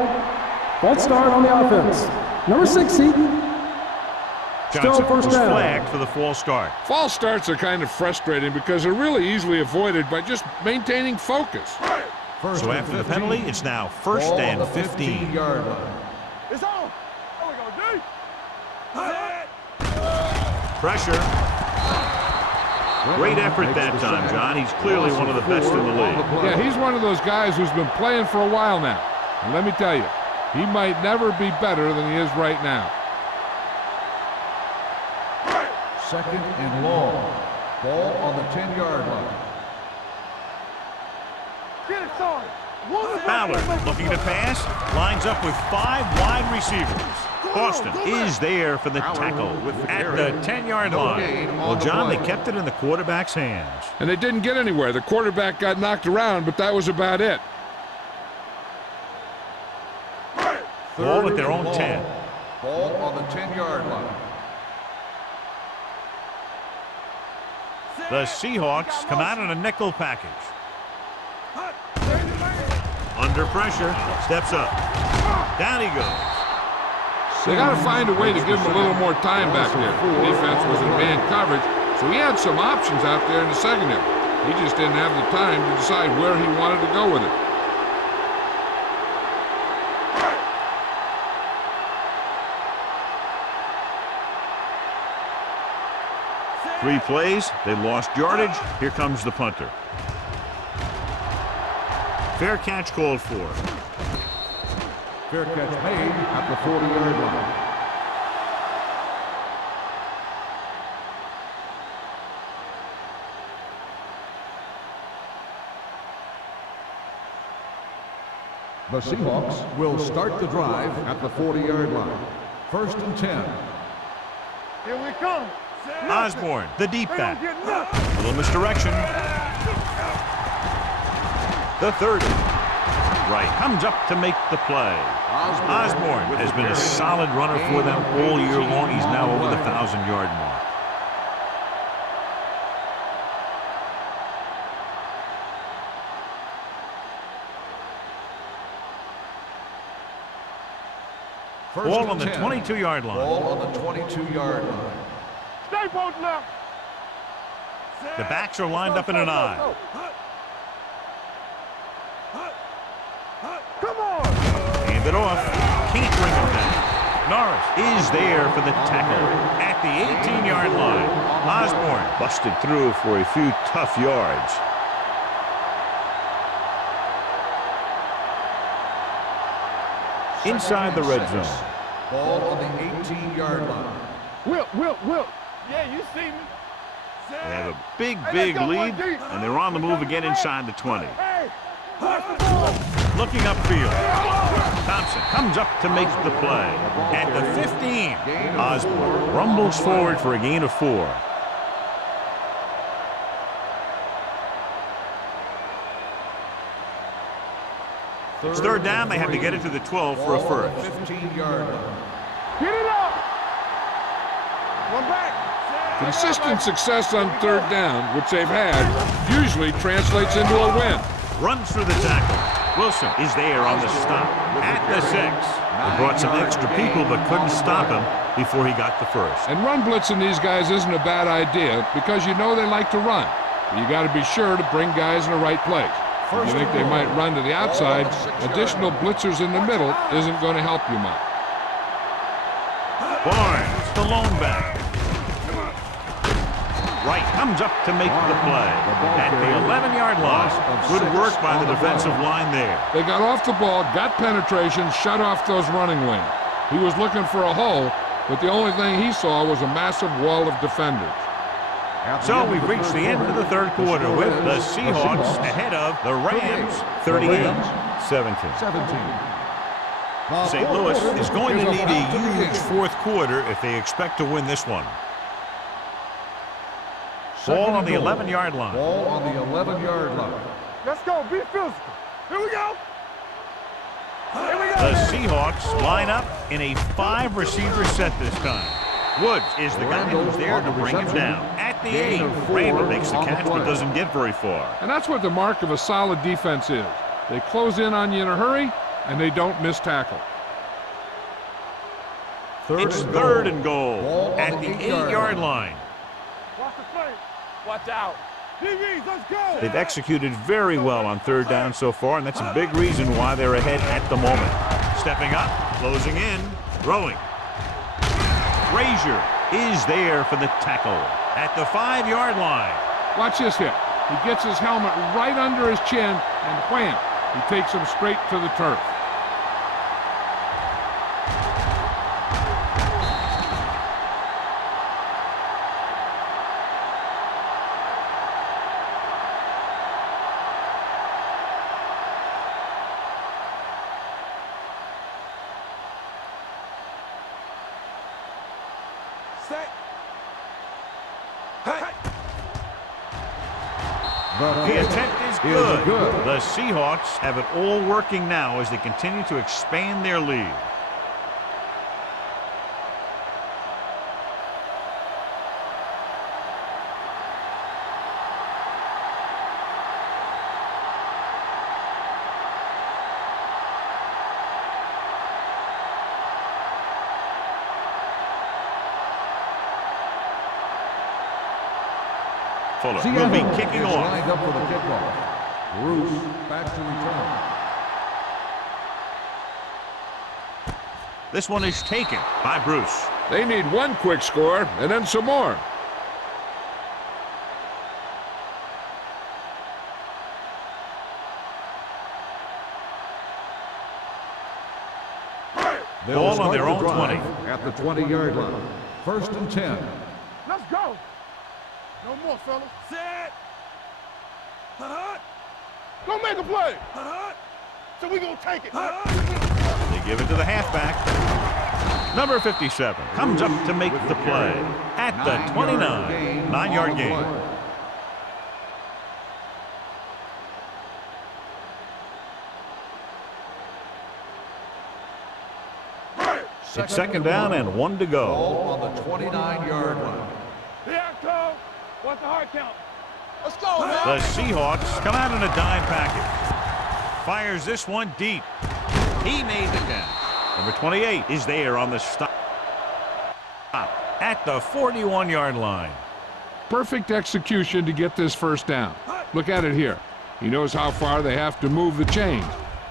False start on the offense. Number 60. Johnson first was down. flagged for the false start. False starts are kind of frustrating because they're really easily avoided by just maintaining focus. So after the penalty, it's now first Ball and on the 15. 15-yard line. It's on. There we go, D. Pressure. Great effort that time, John. He's clearly one of the best in the league. Yeah, he's one of those guys who's been playing for a while now. And let me tell you, he might never be better than he is right now. Second and long. Ball on the 10-yard line. Get it started. Ballard looking to pass. Lines up with 5 wide receivers. Boston is there for the tackle at the 10-yard line. Well, John, they kept it in the quarterback's hands. And they didn't get anywhere. The quarterback got knocked around, but that was about it. Ball at their own 10. Ball on the 10-yard line. The Seahawks come out in a nickel package. Under pressure, steps up. Down he goes. They got to find a way to give him a little more time back there. The defense was in man coverage, so he had some options out there in the secondary. He just didn't have the time to decide where he wanted to go with it. Three plays, they lost yardage. Here comes the punter. Fair catch called for. Fair catch made at the 40-yard line. The Seahawks will start the drive at the 40-yard line. First and 10. Here we come. Osborne, the deep They back. don't get nothing. Little misdirection. The 30. Right, comes up to make the play. Osborne has been a solid runner for them all year long. He's now over the 1,000-yard mark. Ball on the 22-yard line. Ball on the 22-yard line. Stay posted up. The backs are lined up in an eye. Come on. Hand it off. Can't bring him down. Norris is there for the tackle at the 18-yard line. Osborne busted through for a few tough yards. Inside the red zone. Ball on the 18-yard line. Wilt. Yeah, you see me. They have a big lead, and they're on the move again inside the 20. Hey, pass the ball. Looking upfield. Thompson comes up to make the play. At the 15, Osborne rumbles forward for a gain of 4. It's third down. They have to get it to the 12 for a first. 15-yard line. Get it up. One back. Consistent success on third down, which they've had, usually translates into a win. Runs through the tackle. Wilson is there on the stop at the 6. They brought some extra people but couldn't stop him before he got the first. And run blitzing these guys isn't a bad idea because you know they like to run. But you got to be sure to bring guys in the right place. If you think they might run to the outside, additional blitzers in the middle isn't going to help you much. Barnes, the lone back. Wright comes up to make the play at the 11-yard line. Good work by the defensive line there. They got off the ball, got penetration, shut off those running lanes. He was looking for a hole, but the only thing he saw was a massive wall of defenders. So we've reached the end of the third quarter with the Seahawks ahead of the Rams 38-17. St. Louis is going to need a huge fourth quarter if they expect to win this one. Ball on the 11-yard line. Ball on the 11-yard line. Let's go. Be physical. Here we go. The Seahawks line up in a 5-receiver set this time. Woods is the guy who's there to bring him down. At the 8, Randall makes the catch but doesn't get very far. And that's what the mark of a solid defense is. They close in on you in a hurry, and they don't miss tackle. It's third and goal at the 8-yard line. Watch the play. Watch out. DBs, let's go. They've executed very well on third down so far, and that's a big reason why they're ahead at the moment. Stepping up, closing in, throwing. Frazier is there for the tackle at the 5-yard line. Watch this hit. He gets his helmet right under his chin, and wham, he takes him straight to the turf. The attempt is good. The Seahawks have it all working now as they continue to expand their lead. Fuller will be kicking off. Lined up for the kickoff. Bruce back to return. This one is taken by Bruce. They need one quick score and then some more. Ball on their own 20. At the 20-yard line. First and 10. Let's go. No more, fellas. Set. Go make a play. So we gonna take it. They give it to the halfback. Number 57 comes up to make the play at the 29. 9-yard gain. It's second down and 1 to go. Ball on the 29-yard line. Here I come. What's the hard count? Let's go, man. The Seahawks come out in a dime package. Fires this one deep. He made the catch. Number 28 is there on the stop at the 41-yard line. Perfect execution to get this first down. Look at it here. He knows how far they have to move the chains.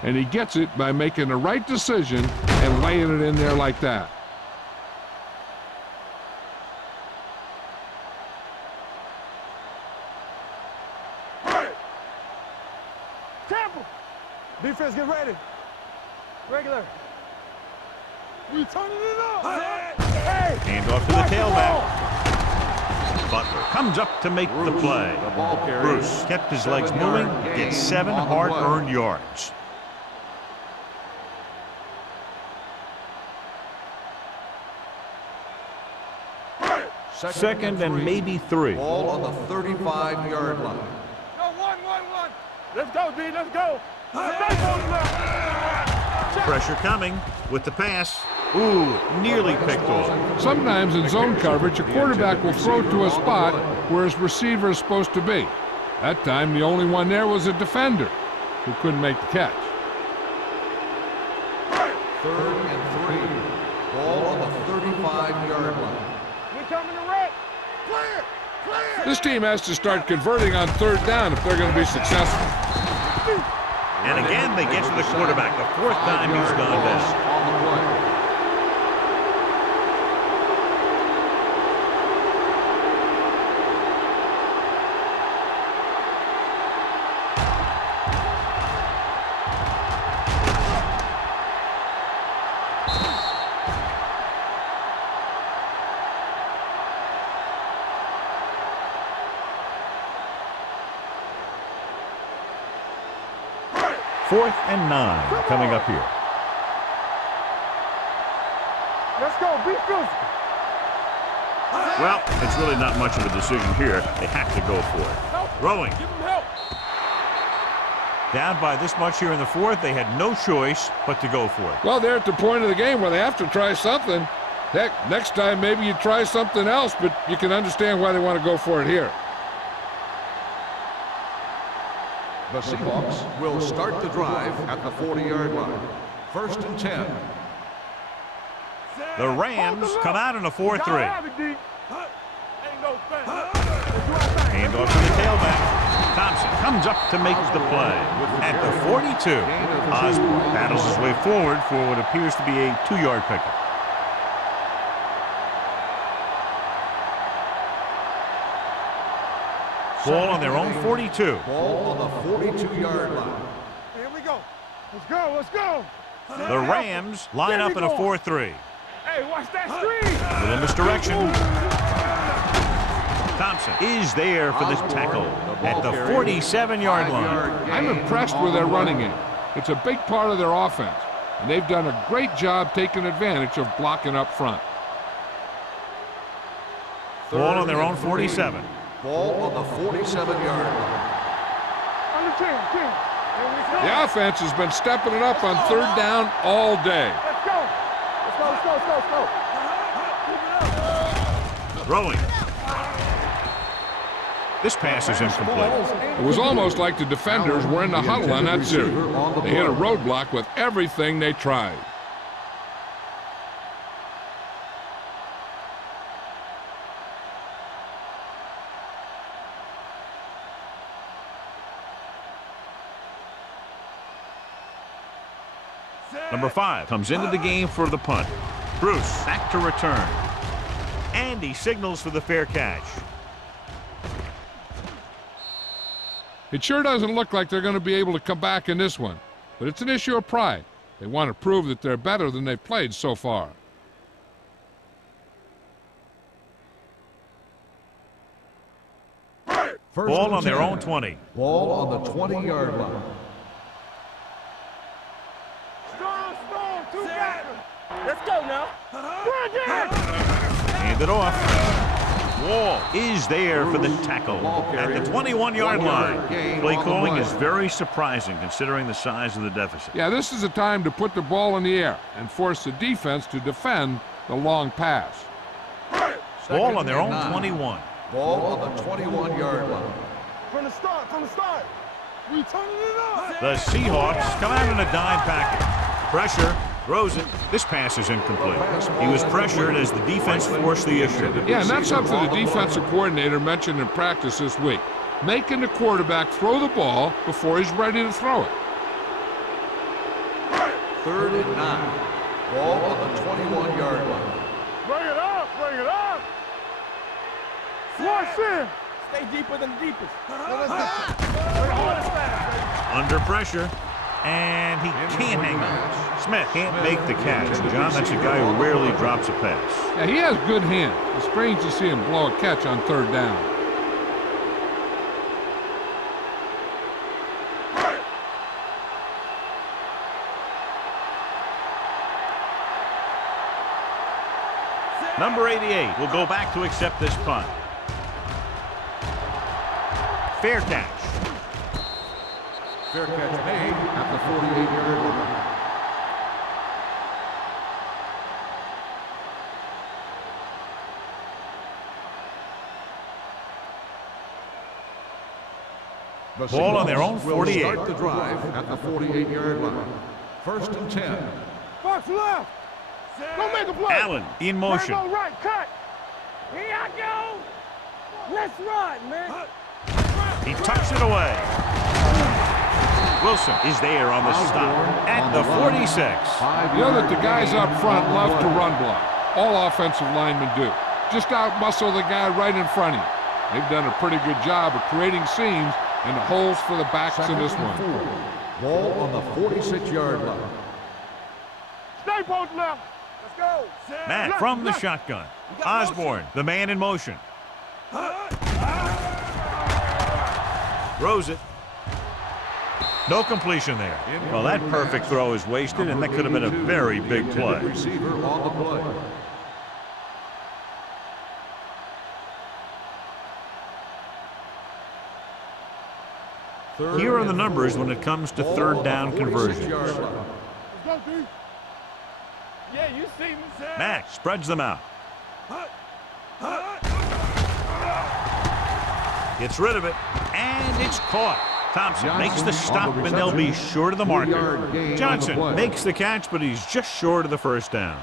And he gets it by making the right decision and laying it in there like that. Temple. Defense, get ready. Regular. We turning it up. Hey. Hand off to the tailback. Butler comes up to make the play. The ball carrier. Bruce kept his legs moving, gets 7 hard-earned yards. Second and maybe 3. Ball on the 35-yard line. No, one. Let's go, D. Let's go. Let's go. Pressure coming with the pass. Ooh, nearly picked off. Sometimes in zone coverage, a quarterback will throw to a spot where his receiver is supposed to be. That time, the only one there was a defender who couldn't make the catch. 3rd and 3. Ball on the 35-yard line. We coming to red. Clear. This team has to start converting on 3rd down if they're going to be successful. And again, they get to the quarterback. The 4th time he's gone down. On the play. Fourth and 9 coming up here. Let's go. Be physical. Well, it's really not much of a decision here. They have to go for it. Throwing. Give him help. Down by this much here in the 4th, they had no choice but to go for it. Well, they're at the point of the game where they have to try something. Heck, next time maybe you try something else, but you can understand why they want to go for it here. The Seahawks will start the drive at the 40-yard line. 1st and 10. The Rams come out in a 4-3. Ain't no thing. Hand off to the tailback. Thompson comes up to make the play. At the 42, Osborne battles his way forward for what appears to be a 2-yard pickup. Ball on their own 42. Ball on the 42-yard line. Here we go. Let's go. The Rams line up in a 4-3. Hey, watch that screen. Little misdirection. Thompson is there for this tackle at the 47-yard line. I'm impressed with their running game. It's a big part of their offense, and they've done a great job taking advantage of blocking up front. Ball on their own 47. Ball on the 47-yard line. On the 10. Here we go. The offense has been stepping it up on 3rd down all day. Let's go. Let's go. Throwing. This pass is incomplete. It was almost like the defenders were in the huddle on that series. They hit a roadblock with everything they tried. Number 5 comes into the game for the punt. Bruce back to return. And he signals for the fair catch. It sure doesn't look like they're going to be able to come back in this one, but it's an issue of pride. They want to prove that they're better than they've played so far. Ball on their own 20. Ball on the 20-yard line. Strong. 2 back. Let's go now. Hand it off. Wall is there for the tackle at the 21-yard line. Play calling is very surprising considering the size of the deficit. Yeah, this is a time to put the ball in the air and force the defense to defend the long pass. Ball on their own 21. Ball on the 21-yard line. From the start. We turning it up. The Seahawks come out in a dime package. Pressure, throws it. This pass is incomplete. He was pressured as the defense forced the issue. Yeah, and that's something the defensive coordinator mentioned in practice this week. Making the quarterback throw the ball before he's ready to throw it. 3rd and 9. Ball on the 21-yard line. Bring it up, bring it up. Watch in. Stay deeper than the deepest. Under pressure, and he can't hang on. Smith can't make the catch. John, that's a guy who rarely drops a pass. Yeah, he has good hands. It's strange to see him blow a catch on 3rd down. Number 88 will go back to accept this punt. Fair catch. Fair catch made at the 48-yard line. The Ball on their own Seahawks will 48. Start the drive at the 48-yard line. 1st and 10. Box left. Don't make a play. Allen in motion. Go right, cut. Here I go. Let's run, man. He tucks it away. Wilson is there on the stop at the 46. You know that the guys up front love to run block. All offensive linemen do. Just out-muscle the guy right in front of you. They've done a pretty good job of creating seams and holes for the backs in this one. Ball on the 46-yard line. Stay both left. Let's go. Matt from the shotgun. Osborne, the man in motion. Throws it. No completion there. Well, that perfect throw is wasted, and that could have been a very big play. Receiver on the play. Here are the numbers when it comes to 3rd down conversions. Let's go, D. Yeah, you see me, Sam. Matt spreads them out. Gets rid of it, and it's caught. Thompson makes the stop, and they'll be short of the marker. Johnson makes the catch, but he's just short of the 1st down.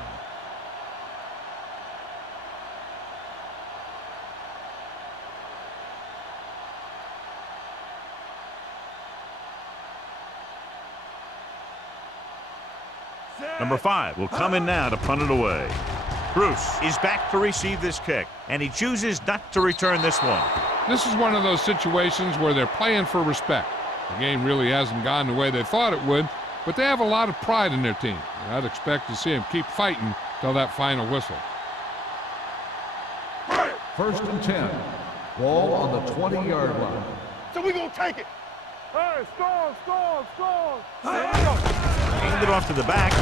Number 5 will come in now to punt it away. Bruce is back to receive this kick, and he chooses not to return this one. This is one of those situations where they're playing for respect. The game really hasn't gone the way they thought it would, but they have a lot of pride in their team. And I'd expect to see them keep fighting till that final whistle. 1st and 10. Ball on the 20-yard line. So we gonna take it. Hey, score. Handed off to the back.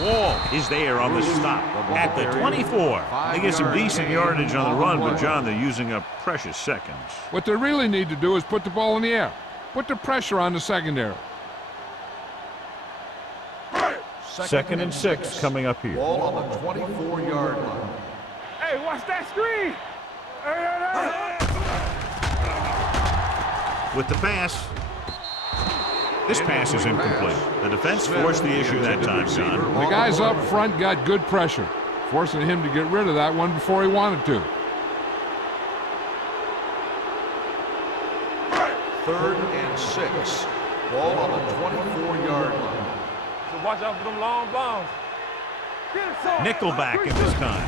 Wall is there on the stop at the 24. They get some decent yardage on the run, but John, they're using up precious seconds. What they really need to do is put the ball in the air. Put the pressure on the secondary. 2nd and 6 coming up here. Ball on the 24-yard line. Hey, watch that screen. Hey. With the pass. This pass is incomplete. The defense forced the issue that time, John. The guys up front got good pressure, forcing him to get rid of that one before he wanted to. 3rd and 6. Ball on the 24-yard line. So watch out for them long bombs. Nickelback at this time.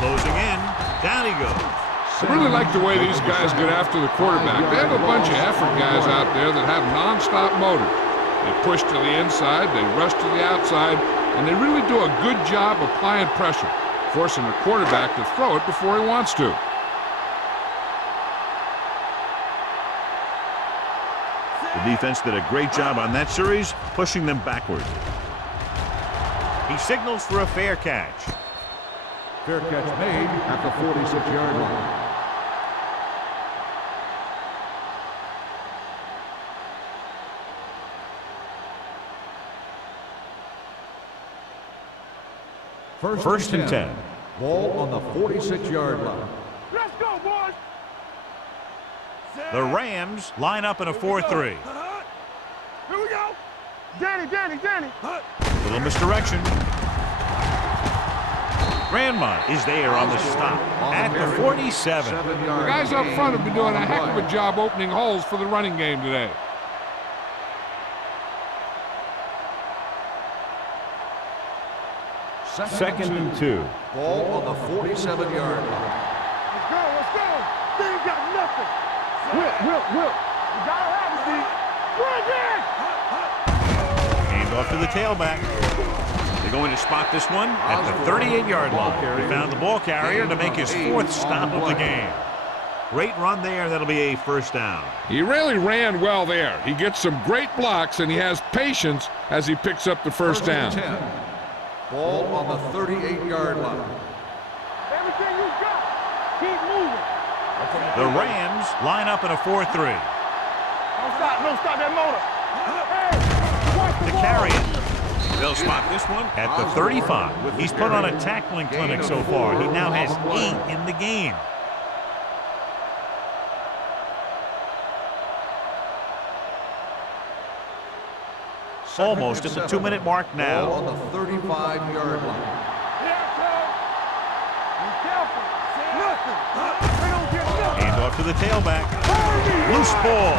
Closing in. Down he goes. I really like the way these guys get after the quarterback. They have a bunch of effort guys out there that have non-stop motor. They push to the inside, they rush to the outside, and they really do a good job applying pressure, forcing the quarterback to throw it before he wants to. The defense did a great job on that series, pushing them backward. He signals for a fair catch. Fair catch made at the 46-yard line. First and 10. Ball on the 46-yard line. Let's go, boys. The Rams line up in a 4-3. Here we go. Danny. Little misdirection. Grandma is there on the stop at the 47. The guys up front have been doing a heck of a job opening holes for the running game today. Second and 2. Ball on the 47-yard line. Let's go, let's go. They ain't got nothing. Whip. You gotta have it, D. Bring it! Hand off to the tailback. They're going to spot this one at the 38-yard line. He found the ball carrier to make his 4th stop of the game. Great run there. That'll be a first down. He really ran well there. He gets some great blocks, and he has patience as he picks up the first down. 10. Ball on the 38-yard line. Everything you got, keep moving. The Rams line up in a 4-3. Don't stop that motor. Hey, watch the To ball. carry it. They'll spot this one at the 35. He's put on a tackling clinic so far. He now has 8 in the game. Almost at the 2-minute mark Ball now. on the 35-yard line. Be careful. Nothing. They don't get nothing. Hand off to the tailback. Loose ball.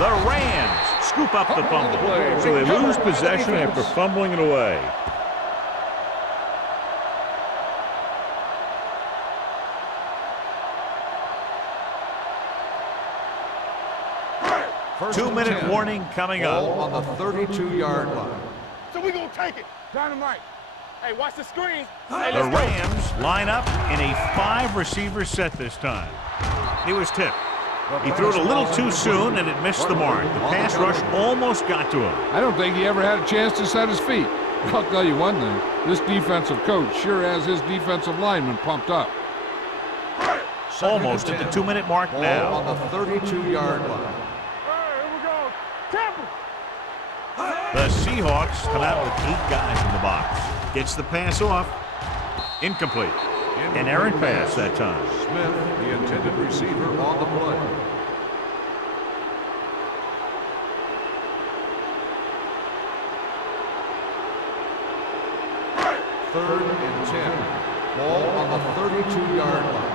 The Rams scoop up the fumble. So they lose possession after fumbling it away. First 2-minute 10. warning coming Ball up. on the 32-yard line. So we gonna take it. Dynamite. Hey, watch the screens. Hey, The let's go. Rams line up in a 5-receiver set this time. He was tipped. He threw it a little too soon, and it missed the mark. The pass rush almost got to him. I don't think he ever had a chance to set his feet. I'll tell you one thing, this defensive coach sure has his defensive linemen pumped up. Almost at the 2-minute mark Ball now. on the 32-yard line. Here we go. Temple. The Seahawks come out with 8 guys in the box. Gets the pass off. Incomplete. An errant pass that time. Smith, the intended receiver, on the play. Third and 10. Ball on the 32-yard line.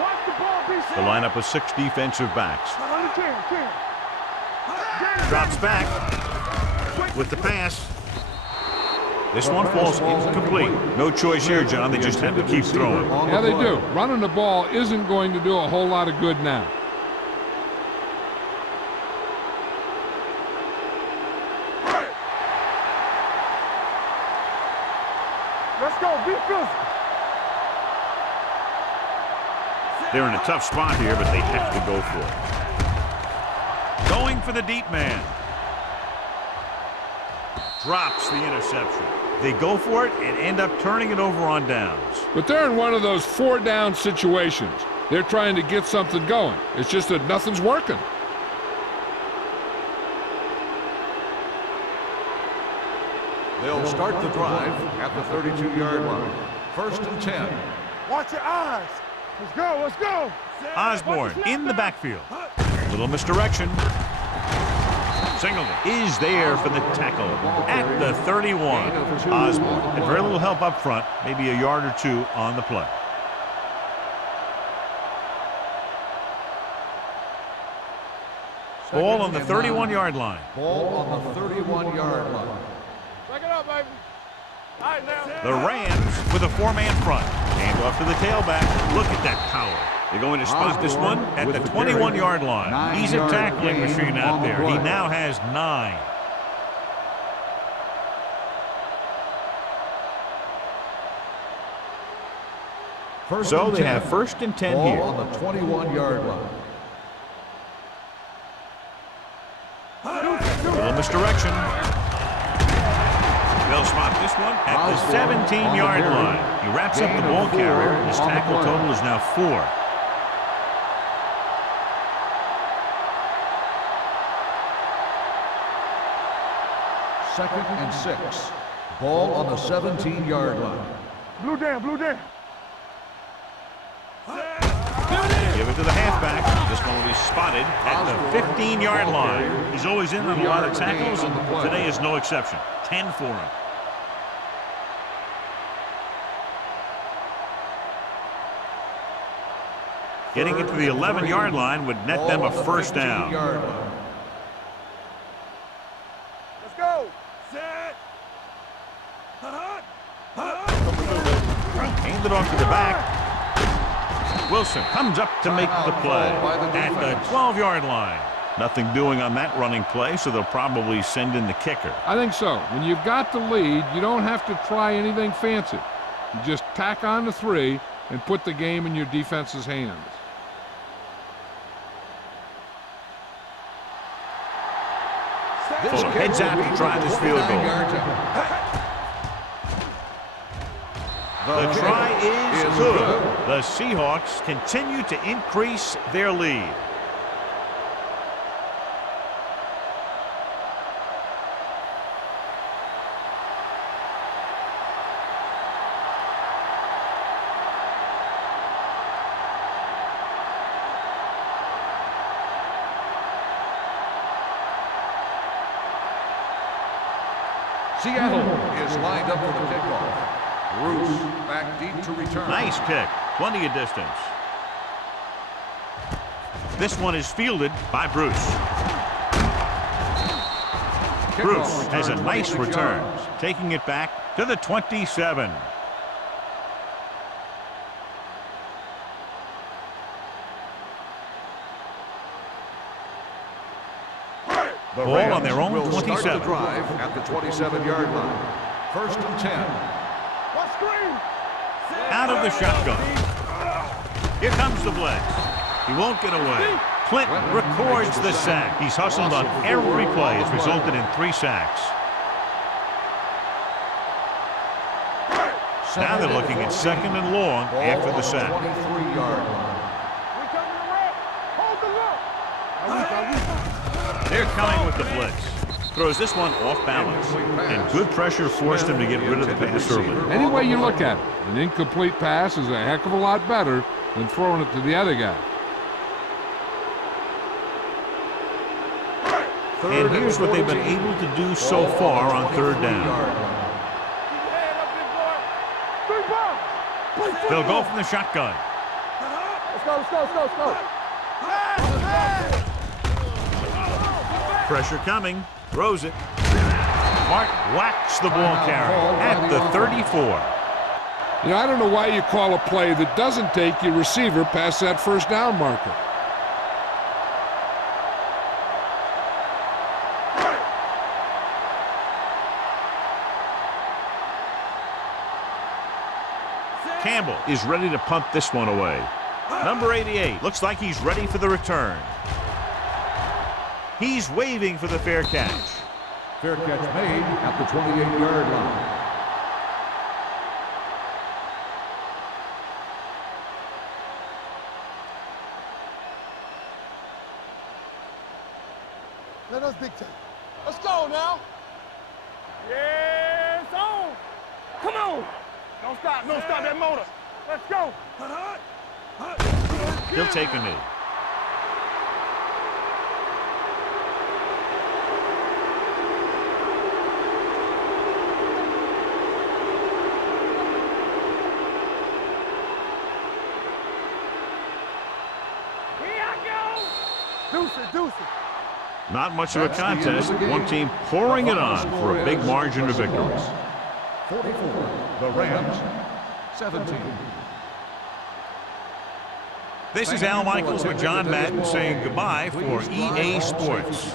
Watch the ball be The set. lineup of 6 defensive backs. Under 10. Drops back with the pass. This one falls incomplete. No choice here, John. They just have to keep throwing. Yeah, they do. Running the ball isn't going to do a whole lot of good now. Let's go. Be physical. They're in a tough spot here, but they have to go for it. Going for the deep man. Drops the interception. They go for it and end up turning it over on downs. But they're in one of those 4-down situations. They're trying to get something going. It's just that nothing's working. They'll start the drive at the 32-yard line. First and 10. Watch your eyes. Let's go. Let's go. Osborne in the backfield. Little misdirection. Singleton is there for the tackle at the 31. Osborne had very little help up front, maybe a yard or 2 on the play. Ball on the 31-yard line. Ball on the 31-yard line. Back it up, baby. All right, now. The Rams with a 4-man front. Hand off to the tailback. Look at that power. They're going to spot this one at the 21-yard line. He's a tackling machine out there. He now has 9. So they have first and 10 Ball here. on the 21-yard line. Little misdirection. They'll spot this one at the 17-yard line. He wraps up the ball carrier. His tackle total is now 4. Second and 6. Ball on the 17-yard line. Blue down. Give it to the halfback. This one will be spotted at the 15-yard line. He's always in on a lot of tackles, and today is no exception. 10 for him. Getting it to the 11-yard line would net them a first down. Let's go. Set. Handed off to the back. Wilson comes up to make the play at the 12-yard line. Nothing doing on that running play, so they'll probably send in the kicker. I think so. When you've got the lead, you don't have to try anything fancy. You just tack on the 3 and put the game in your defense's hands. Fuller heads out to try this field goal. The try is good. The Seahawks continue to increase their lead. Seattle is lined up for the kickoff. Bruce back deep to return. Nice kick. Plenty of distance. This one is fielded by Bruce. Bruce has a nice return, taking it back to the 27. The Ball on their own will 27. Start the drive at the 27-yard line. 1st and 10. Out of the shotgun. Here comes the blitz. He won't get away. Clinton records the sack. He's hustled on every play. It's resulted in 3 sacks. Now they're looking at 2nd and long after the sack. 23-yard line. They're coming with the blitz. Throws this one off balance. And good pressure forced him to get rid of the pass early. Any way you look at it, an incomplete pass is a heck of a lot better than throwing it to the other guy. And here's what they've been able to do so far on 3rd down. They'll go from the shotgun. Let's go, let's go, let's go, let's go. Pressure coming. Throws it. Mark whacks the ball carrier at the 34. You know, I don't know why you call a play that doesn't take your receiver past that 1st down marker. Campbell is ready to punt this one away. Number 88 looks like he's ready for the return. He's waving for the fair catch. Fair catch made at the 28-yard line. Let us big time. Let's go now. Yeah, it's on. Come on. Don't stop that motor. Let's go. He'll take a knee. Deuce it. Not much of a contest. One team pouring it on for a big margin of victory. 44. The Rams, 17. This is Al Michaels with John Madden saying goodbye for EA Sports.